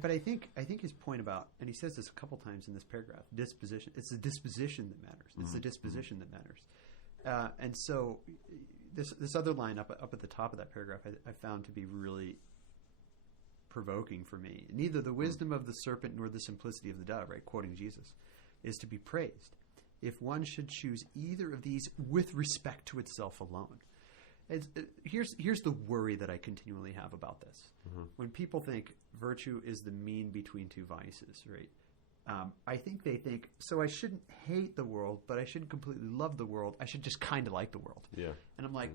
but I think his point about, and he says this a couple times in this paragraph, disposition. It's the disposition that matters. It's the disposition that matters. And so this other line up at the top of that paragraph I found to be really provoking for me. Neither the wisdom of the serpent nor the simplicity of the dove, right, quoting Jesus, is to be praised if one should choose either of these with respect to itself alone. Here's the worry that I continually have about this. Mm-hmm. When people think virtue is the mean between two vices, right? I think they think, so I shouldn't hate the world, but I shouldn't completely love the world. I should just kind of like the world. Yeah. And I'm like,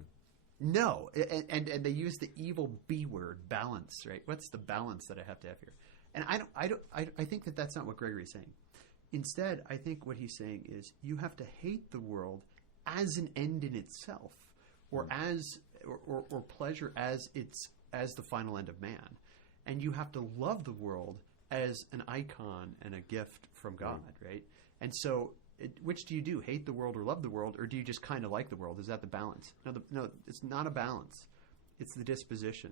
no. And they use the evil B word, balance, right? What's the balance that I have to have here? And I think that that's not what Gregory is saying. Instead, I think what he's saying is you have to hate the world as an end in itself, or as or pleasure as the final end of man, and you have to love the world as an icon and a gift from God, right? And so, which do you do? Hate the world or love the world, or do you just kind of like the world? Is that the balance? No, it's not a balance. It's the disposition.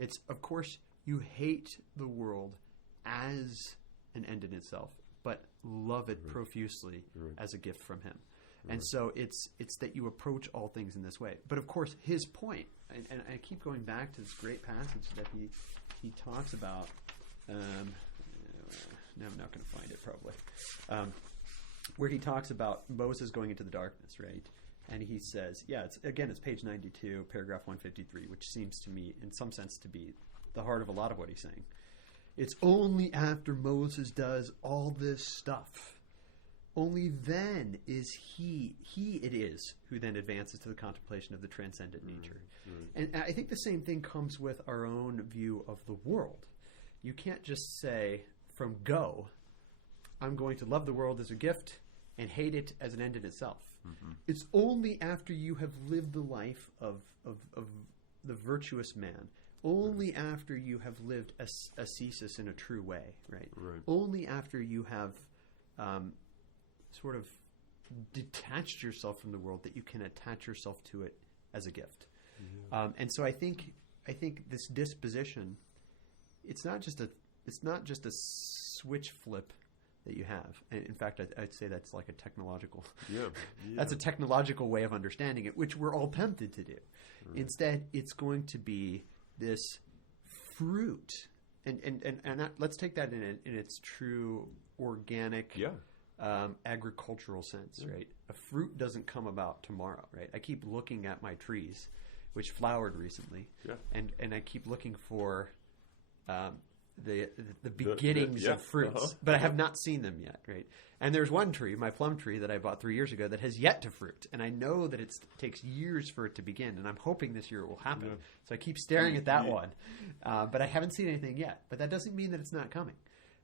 It's, of course, you hate the world as an end in itself, but love it profusely as a gift from Him. And so it's that you approach all things in this way. But of course, his point, and I keep going back to this great passage that he talks about. Now I'm not going to find it probably, where he talks about Moses going into the darkness, right? And he says, it's page 92, paragraph 153, which seems to me, in some sense, to be the heart of a lot of what he's saying. It's only after Moses does all this stuff, only then is he it is who then advances to the contemplation of the transcendent nature. And I think the same thing comes with our own view of the world. You can't just say from go, I'm going to love the world as a gift and hate it as an end in itself. Mm-hmm. It's only after you have lived the life of the virtuous man, only after you have lived ascesis in a true way, right? Only after you have sort of detached yourself from the world that you can attach yourself to it as a gift. Yeah. And so I think this disposition, it's not just a switch flip that you have. And in fact, I'd say that's like a technological. That's a technological way of understanding it, which we're all tempted to do. Right. Instead, it's going to be this fruit, and let's take that in its true organic. Agricultural sense, right? A fruit doesn't come about tomorrow, right? I keep looking at my trees, which flowered recently, and I keep looking for the beginnings of fruits, but I have not seen them yet, right? And there's one tree, my plum tree, that I bought 3 years ago that has yet to fruit, and I know that it takes years for it to begin, and I'm hoping this year it will happen. So I keep staring at that one, but I haven't seen anything yet. But that doesn't mean that it's not coming.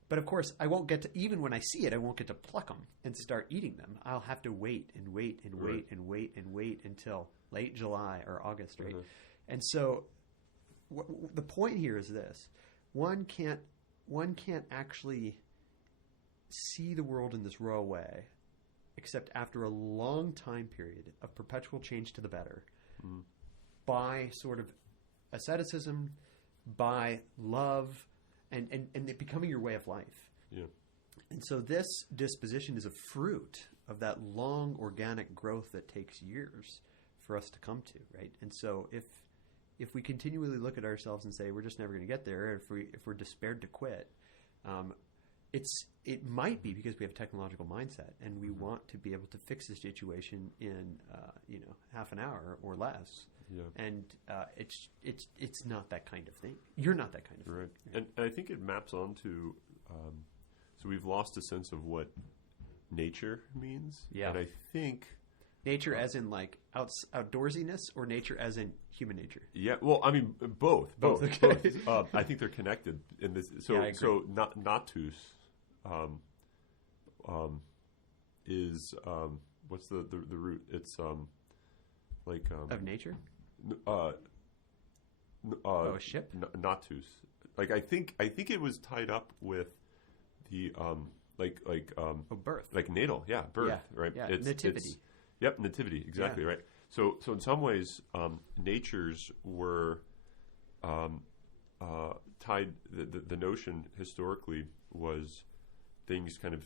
But of course, I won't get to, even when I see it, I won't get to pluck them and start eating them. I'll have to wait and wait and wait and wait and wait until late July or August, right? And so the point here is this. One can't actually see the world in this royal way except after a long time period of perpetual change to the better by sort of asceticism, by love, and it becoming your way of life. Yeah. And so this disposition is a fruit of that long organic growth that takes years for us to come to, right? And so if we continually look at ourselves and say we're just never going to get there, if we're despaired to quit, it might be because we have a technological mindset and we want to be able to fix the situation in half an hour or less. Yeah. And it's not that kind of thing. You're not that kind of thing. Right. And I think it maps onto so we've lost a sense of what nature means. Yeah. And I think nature as in like outdoorsiness, or nature as in human nature? Yeah. Well, I mean both. Okay. I think they're connected in this. So natus is what's the root? It's like of nature. A ship. Natus. Like I think it was tied up with the birth. Like natal, birth, yeah. right? Yeah. Nativity. Nativity, exactly, right. So in some ways, natures were tied. The notion historically was things kind of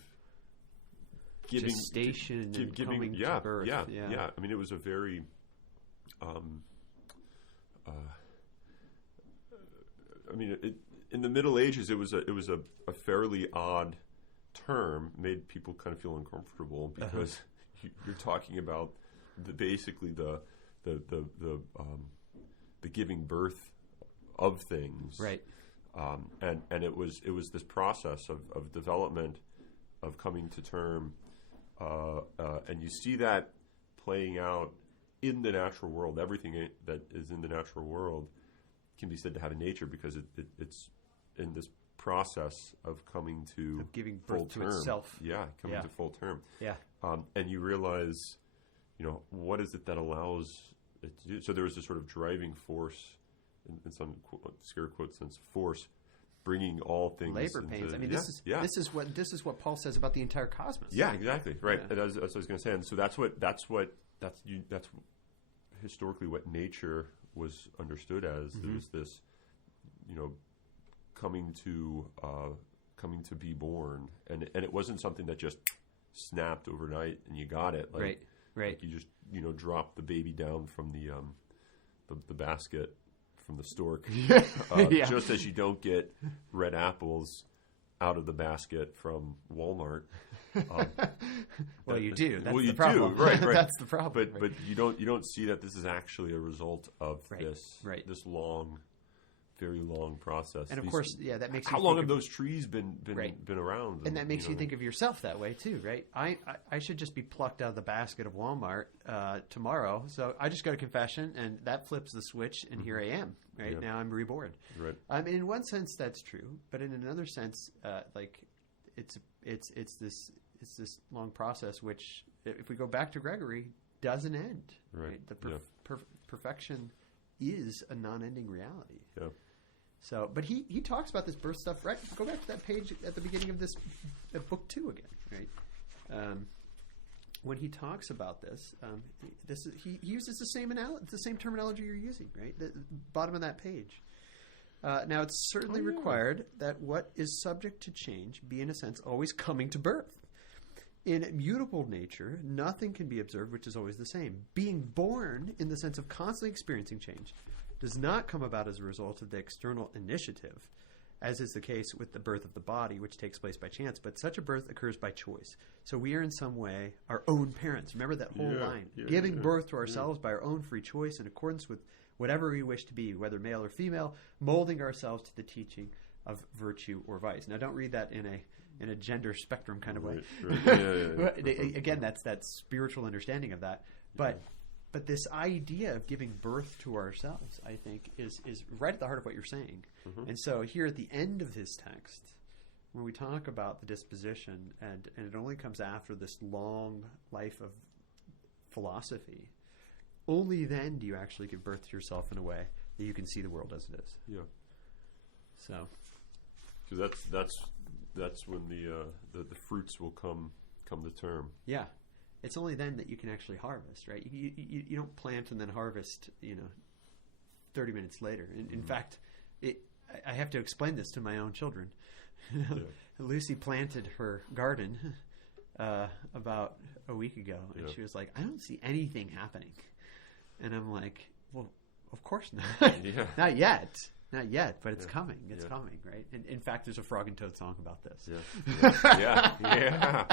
gestation and coming to birth. Yeah. I mean, it was a very in the Middle Ages, it was a fairly odd term, made people kind of feel uncomfortable because you're talking about basically the giving birth of things, right? And it was this process of development, of coming to term, and you see that playing out in the natural world. Everything that is in the natural world can be said to have a nature because it's in this process of coming to giving birth to itself. Coming to full term. Yeah. And you realize, what is it that allows it to do? So there was this sort of driving force, in some scare quote sense, force, bringing all things labor pains. I mean, this is what Paul says about the entire cosmos. Yeah, exactly. Right. Yeah. That's what I was going to say. And so that's historically what nature was understood as. There was this, coming to be born, and it wasn't something that just snapped overnight and you got it. Right. Like you just drop the baby down from the basket from the stork, just as you don't get red apples out of the basket from Walmart. Well, you do. That's the problem. Right. That's the problem. But you don't see that this is actually a result of this long, very long process. And of course, that makes how you long have those trees been around? And that makes you think of yourself that way too, right? I should just be plucked out of the basket of Walmart tomorrow. So I just go to confession, and that flips the switch, and here I am. Right now, I'm reborn. Right. In one sense, that's true, but in another sense, it's this long process, which, if we go back to Gregory, doesn't end. Right. The perfection is a non-ending reality. Yeah. So, but he talks about this birth stuff, right? Go back to that page at the beginning of this book 2 again, right? When he talks about this, he uses the same terminology you're using, right? The bottom of that page. Now, it's certainly required that what is subject to change be, in a sense, always coming to birth. In mutable nature, nothing can be observed which is always the same. Being born, in the sense of constantly experiencing change, does not come about as a result of the external initiative, as is the case with the birth of the body, which takes place by chance, but such a birth occurs by choice. So we are in some way our own parents. Remember that whole line. Giving birth to ourselves by our own free choice in accordance with whatever we wish to be, whether male or female, molding ourselves to the teaching of virtue or vice. Now, don't read that in a gender spectrum kind of way. Right. Again, that's that spiritual understanding of that. But this idea of giving birth to ourselves, I think, is right at the heart of what you're saying. Mm-hmm. And so here at the end of his text, when we talk about the disposition, and it only comes after this long life of philosophy, only then do you actually give birth to yourself in a way that you can see the world as it is. Yeah. So, because that's when the fruits will come to term. Yeah. It's only then that you can actually harvest, right? You don't plant and then harvest, 30 minutes later. In fact, I have to explain this to my own children. Lucy planted her garden about a week ago, and she was like, "I don't see anything happening." And I'm like, "Well, of course not. Not yet." Not yet, but it's coming. It's coming, right? And in fact, there's a Frog and Toad song about this. Yeah.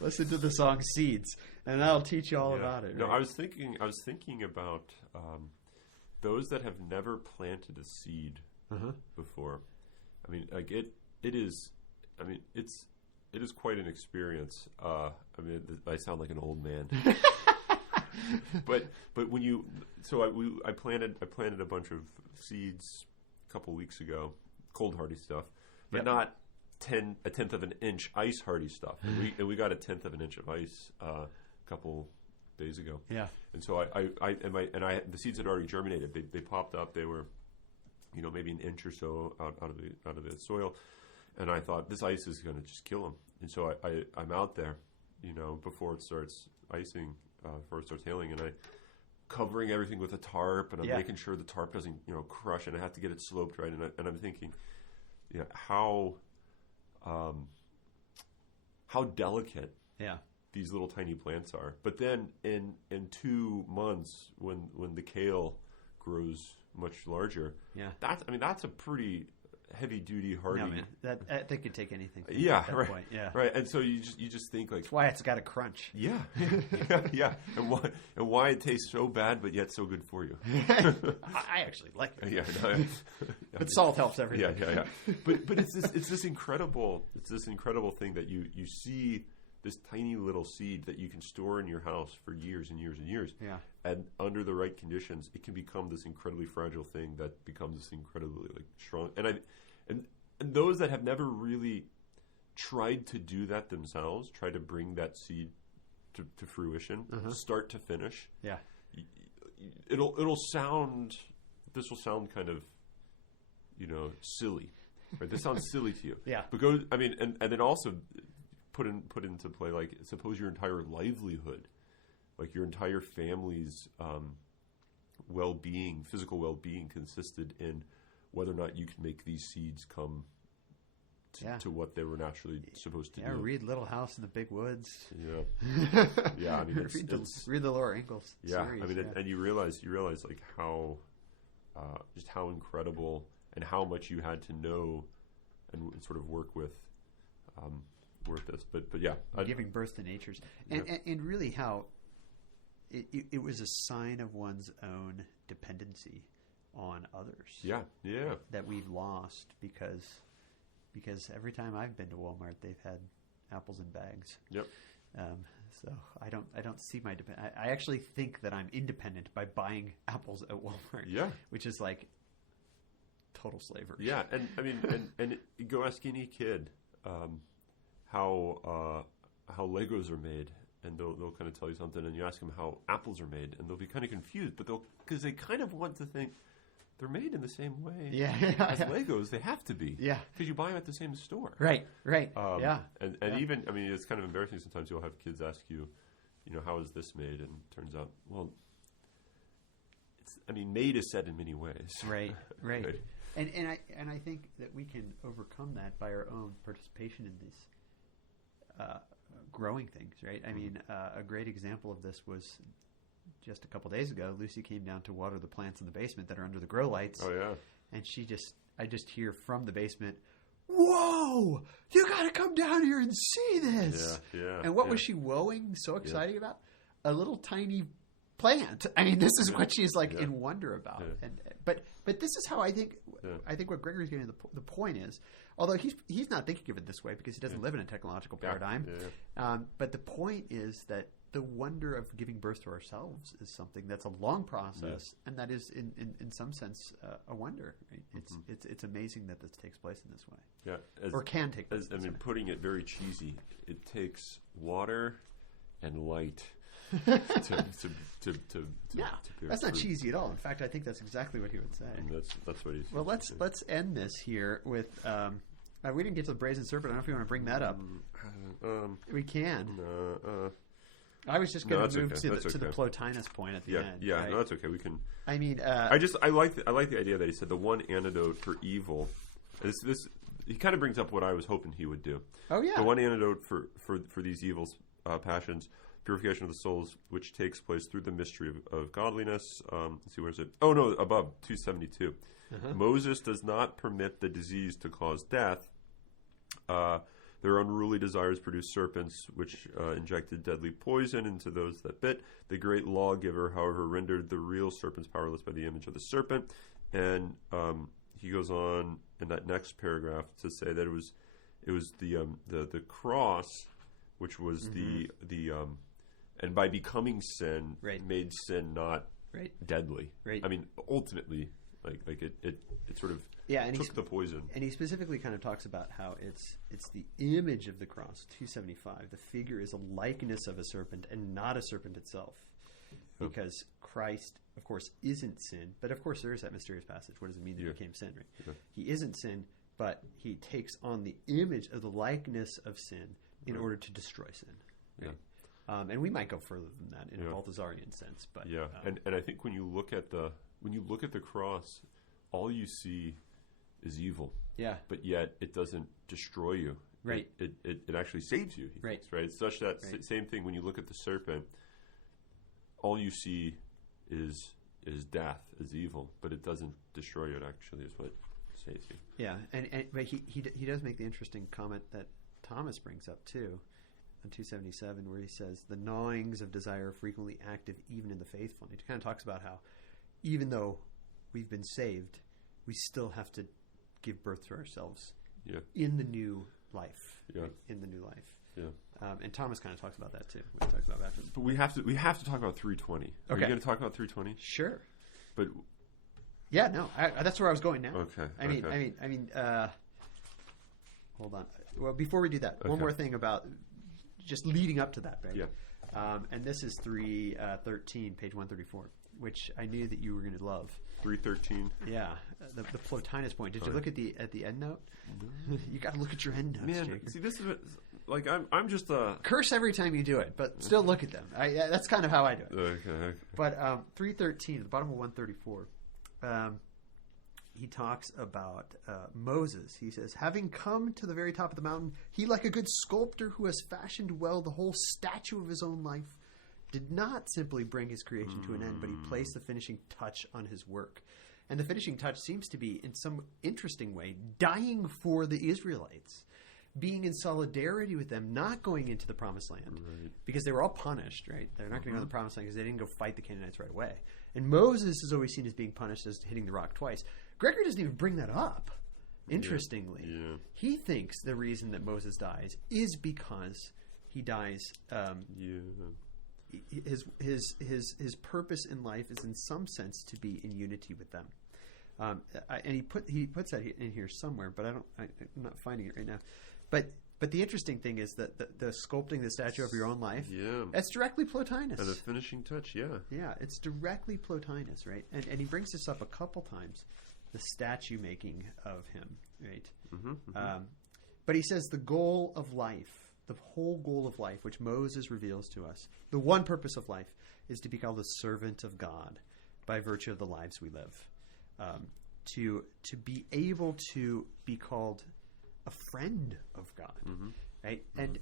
Listen to the song "Seeds," and that'll teach you all about it. No, right? I was thinking about those that have never planted a seed before. I mean, like it is. I mean, it is quite an experience. I sound like an old man. but when you I planted a bunch of seeds a couple weeks ago, cold hardy stuff, but not a tenth of an inch ice hardy stuff. And we got a tenth of an inch of ice a couple days ago. Yeah. And so the seeds had already germinated. They popped up. They were, maybe an inch or so out of the soil. And I thought, this ice is going to just kill them. And so I'm out there, before it starts icing, before it starts hailing, and covering everything with a tarp, and I'm making sure the tarp doesn't, crush, and I have to get it sloped right. And I'm thinking, how delicate these little tiny plants are. But then in 2 months, when the kale grows much larger, that's a pretty heavy duty, hardy. No, man, that could take anything. Yeah, at that right. Point. Yeah, right. And so you just think like, that's why it's got a crunch. Yeah, yeah. And why it tastes so bad but yet so good for you. I actually like it. Yeah, but salt helps everything. Yeah. But it's this incredible thing that you see this tiny little seed that you can store in your house for years and years and years. Yeah. And under the right conditions, it can become this incredibly fragile thing that becomes this incredibly strong. And those that have never really tried to do that themselves, try to bring that seed to fruition, start to finish. Yeah. It'll sound. This will sound kind of, silly. Right? This sounds silly to you. Yeah. Because and then also put into play, like, suppose your entire livelihood, like your entire family's well-being, physical well-being, consisted in whether or not you can make these seeds come to what they were naturally supposed to do. Read Little House in the Big Woods. Yeah. Yeah, I mean, read the Laura Ingalls series. I mean, and you realize like how just how incredible and how much you had to know and sort of work with this. But yeah, giving birth to natures, and really how it was a sign of one's own dependency on others. Yeah. That we've lost because every time I've been to Walmart, they've had apples in bags. Yep. So I don't see my I actually think that I'm independent by buying apples at Walmart. Yeah. Which is like total slavery. Yeah, and I mean, and go ask any kid how Legos are made, and they'll kind of tell you something, and you ask them how apples are made, and they'll be kind of confused, but because they kind of want to think they're made in the same way as Legos. They have to be. Yeah. Because you buy them at the same store. Right. And even, I mean, it's kind of embarrassing sometimes. You'll have kids ask you, how is this made? And it turns out, well, made is said in many ways. Right. And I think that we can overcome that by our own participation in these growing things, right? I mean, a great example of this was just a couple days ago. Lucy came down to water the plants in the basement that are under the grow lights. Oh, yeah. And I just hear from the basement, "Whoa! You got to come down here and see this!" Yeah. And what was she whoaing so exciting about? A little tiny plant. I mean, this is what she's like in wonder about. Yeah. And but this is how I think. I think what Gregory's getting the point is, although he's not thinking of it this way because he doesn't live in a technological paradigm. But the point is that the wonder of giving birth to ourselves is something that's a long process, and that is in some sense a wonder. Right? It's amazing that this takes place in this way. Yeah, or can take place. Putting it very cheesy, it takes water and light. That's not cheesy at all. In fact, I think that's exactly what he would say. And that's what he's. Well, let's end this here with. We didn't get to the brazen serpent. I don't know if you want to bring that up. We can. I was just going to move to the Plotinus point at the end. Yeah, right? No, that's okay. We can. I mean, I like the idea that he said the one antidote for evil. This he kind of brings up what I was hoping he would do. Oh yeah. The one antidote for these evil passions. Purification of the souls, which takes place through the mystery of godliness. Let's see, where is it? Oh, no, above, 272. Moses does not permit the disease to cause death. Their unruly desires produce serpents, which injected deadly poison into those that bit. The great lawgiver, however, rendered the real serpents powerless by the image of the serpent. And he goes on in that next paragraph to say that it was the cross, which was the and by becoming sin, made sin not deadly. Right. I mean, ultimately, like it sort of took the poison. And he specifically kind of talks about how it's the image of the cross, 275. The figure is a likeness of a serpent and not a serpent itself. Because Christ, of course, isn't sin. But of course, there is that mysterious passage. What does it mean that he became sin? Right? Yeah. He isn't sin, but he takes on the image of the likeness of sin in order to destroy sin. Right? Yeah. And we might go further than that in a Balthasarian sense, but and I think when you look at the cross, all you see is evil. Yeah. But yet it doesn't destroy you. Right. It actually saves you. He thinks, right. It's such that same thing when you look at the serpent. All you see is death, is evil, but it doesn't destroy you. It actually is what saves you. Yeah, but he does make the interesting comment that Thomas brings up too, on 277, where he says the gnawings of desire are frequently active even in the faithful. And he kind of talks about how even though we've been saved, we still have to give birth to ourselves in the new life. Yeah. Right? In the new life. Yeah. And Thomas kind of talks about that too when he talks about baptism. But we have to talk about 320. Are you going to talk about 320? Sure. But yeah, no, that's where I was going now. Okay. I mean, hold on. Well, before we do that, one more thing about just leading up to that, right? Yeah. And this is 313, page 134, which I knew that you were going to love. 313. Yeah, the Plotinus point. Did you look at the end note? No. You got to look at your end notes, man. Jacob. See, this is like I'm just a curse every time you do it, but still look at them. That's kind of how I do it. Okay. But 313, at the bottom of 134. He talks about Moses. He says, having come to the very top of the mountain, he, like a good sculptor who has fashioned well the whole statue of his own life, did not simply bring his creation to an end, but he placed the finishing touch on his work. And the finishing touch seems to be, in some interesting way, dying for the Israelites, being in solidarity with them, not going into the promised land, because they were all punished, right? They're not going to go to the promised land because they didn't go fight the Canaanites right away. And Moses is always seen as being punished as hitting the rock twice. Gregory doesn't even bring that up, interestingly. Yeah. He thinks the reason that Moses dies is because he dies... His purpose in life is in some sense to be in unity with them, and he puts that in here somewhere, but I'm not finding it right now. But the interesting thing is that the sculpting the statue of your own life, that's directly Plotinus. And the finishing touch, yeah, it's directly Plotinus, right? And he brings this up a couple times, the statue making of him, right? But he says the goal of life. The whole goal of life, which Moses reveals to us, the one purpose of life is to be called a servant of God by virtue of the lives we live. To be able to be called a friend of God, right? And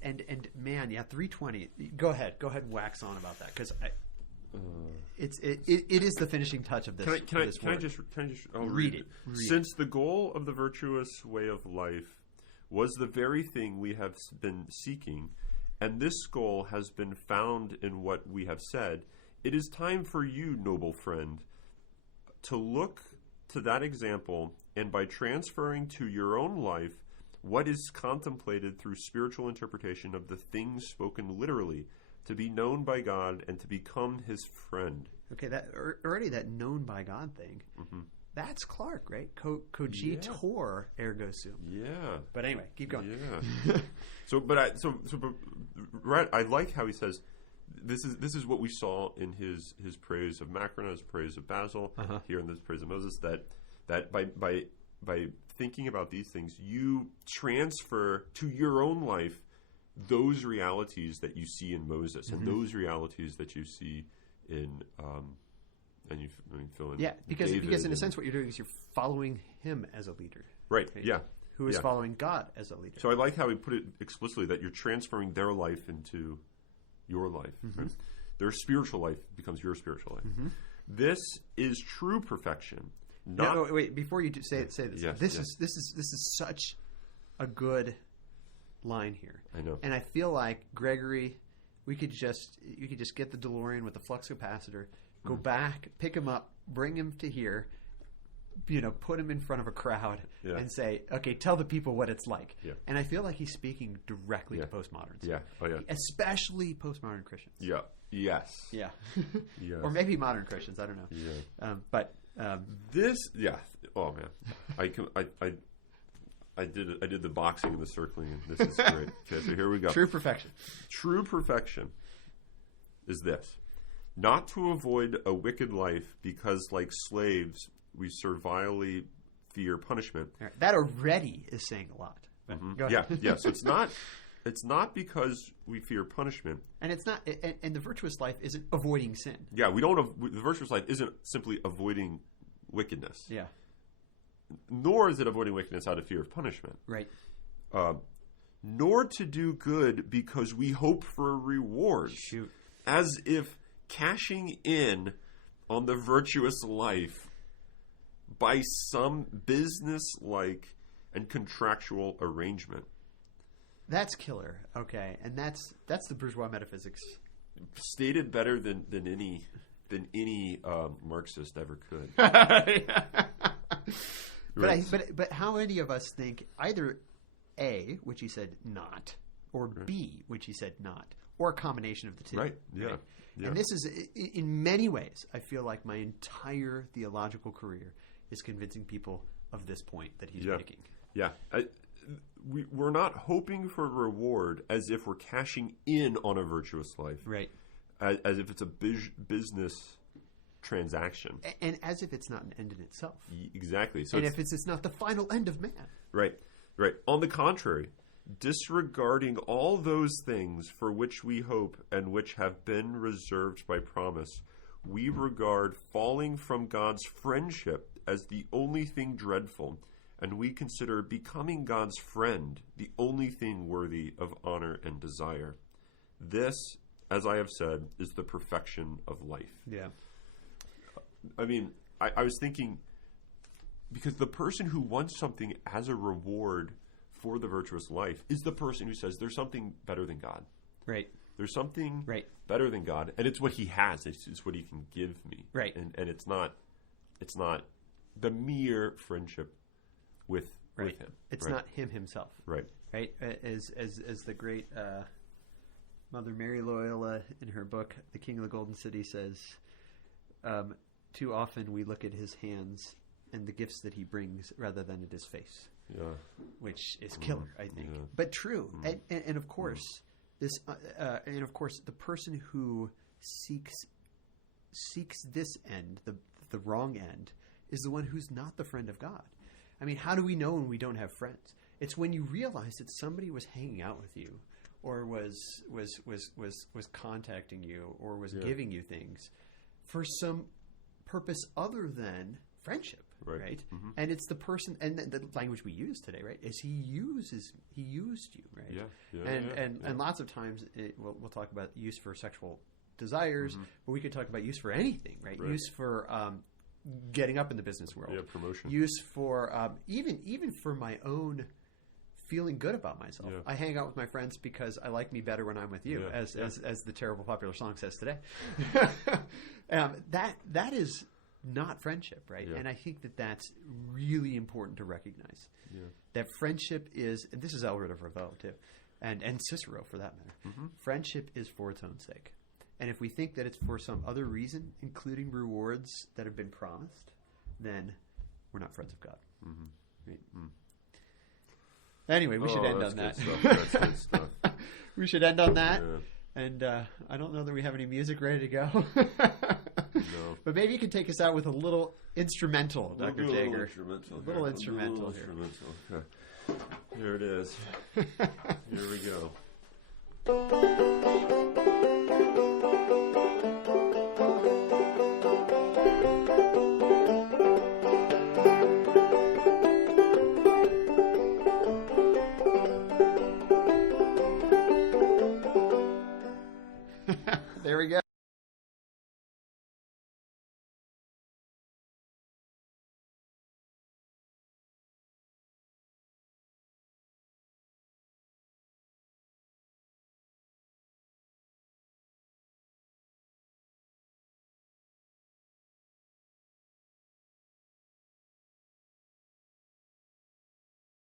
man, 320. Go ahead and wax on about that because it is the finishing touch of this. Can I just read it? Since the goal of the virtuous way of life was the very thing we have been seeking, and this goal has been found in what we have said, it is time for you, noble friend, to look to that example, and by transferring to your own life what is contemplated through spiritual interpretation of the things spoken literally, to be known by God and to become his friend. Okay, that already that known by God thing. That's Clark, right? Cogitor ergo sum. Yeah. But anyway, keep going. Yeah. I like how he says this is what we saw in his praise of Macron, his praise of Basil, here in this praise of Moses, that by thinking about these things, you transfer to your own life those realities that you see in Moses and those realities that you see in and you fill in. Yeah, because in a sense what you're doing is you're following him as a leader. Right. Yeah. Who is following God as a leader. So I like how he put it explicitly that you're transferring their life into your life. Right? Their spiritual life becomes your spiritual life. This is true perfection. Wait, before you say this. This is such a good line here. I know. And I feel like Gregory, you could just get the DeLorean with the flux capacitor, go back, pick him up, bring him to here, put him in front of a crowd and say, okay, tell the people what it's like. Yeah. And I feel like he's speaking directly to postmoderns. Yeah. Oh, yeah. Especially postmodern Christians. Yeah. Yes. Yeah. Yes. Or maybe modern Christians. I don't know. Yeah. Oh man. I did the boxing and the circling, and this is great. Okay, so here we go. True perfection. True perfection is this: not to avoid a wicked life, because like slaves we servilely fear punishment. Right. That already is saying a lot. Go ahead. Yeah. So it's not because we fear punishment, and it's not. And the virtuous life isn't avoiding sin. Yeah, the virtuous life isn't simply avoiding wickedness. Yeah. Nor is it avoiding wickedness out of fear of punishment. Right. nor to do good because we hope for a reward. Shoot. As if cashing in on the virtuous life by some business-like and contractual arrangement. That's killer. Okay, and that's the bourgeois metaphysics. Stated better than any Marxist ever could. But how many of us think either A, which he said not, or B, which he said not, or a combination of the two? Right. Yeah. Right? Yeah. And this is, in many ways, I feel like my entire theological career is convincing people of this point that he's making. Yeah. We're not hoping for reward as if we're cashing in on a virtuous life. Right. As if it's a business transaction. And as if it's not an end in itself. Exactly. So and if it's not the final end of man. Right. Right. On the contrary, disregarding all those things for which we hope and which have been reserved by promise, we regard falling from God's friendship as the only thing dreadful, and we consider becoming God's friend the only thing worthy of honor and desire. This, as I have said, is the perfection of life. Yeah. I mean, I was thinking, because the person who wants something as a reward for the virtuous life is the person who says there's something better than God. Right. There's something better than God, and it's what he has. It's what he can give me. Right. And it's not the mere friendship with him. It's not him himself. Right. Right. As the great Mother Mary Loyola in her book The King of the Golden City says, too often we look at his hands and the gifts that he brings rather than at his face. Yeah. Which is killer, I think. Yeah. But true. And of course this and of course the person who seeks this end, the wrong end, is the one who's not the friend of God. I mean, how do we know when we don't have friends? It's when you realize that somebody was hanging out with you, or was contacting you, or was giving you things for some purpose other than friendship, right? Mm-hmm. And it's the person, and the language we use today, right, is he used you, right? And lots of times we'll talk about use for sexual desires, but we could talk about use for anything, right? Use for getting up in the business world, promotion. Use for even for my own feeling good about myself. I hang out with my friends because I like me better when I'm with you, as the terrible popular song says today. That is not friendship, right? And I think that's really important to recognize. That friendship is, and this is Elred of Ravoux too, and Cicero for that matter. Friendship is for its own sake. And if we think that it's for some other reason, including rewards that have been promised, then we're not friends of God. Right? Anyway, we should end on that. That's good stuff. We should end on that. Yeah. And I don't know that we have any music ready to go. No. But maybe you can take us out with a little instrumental, Dr. Jager. A little instrumental here. Okay. Here it is. Here we go.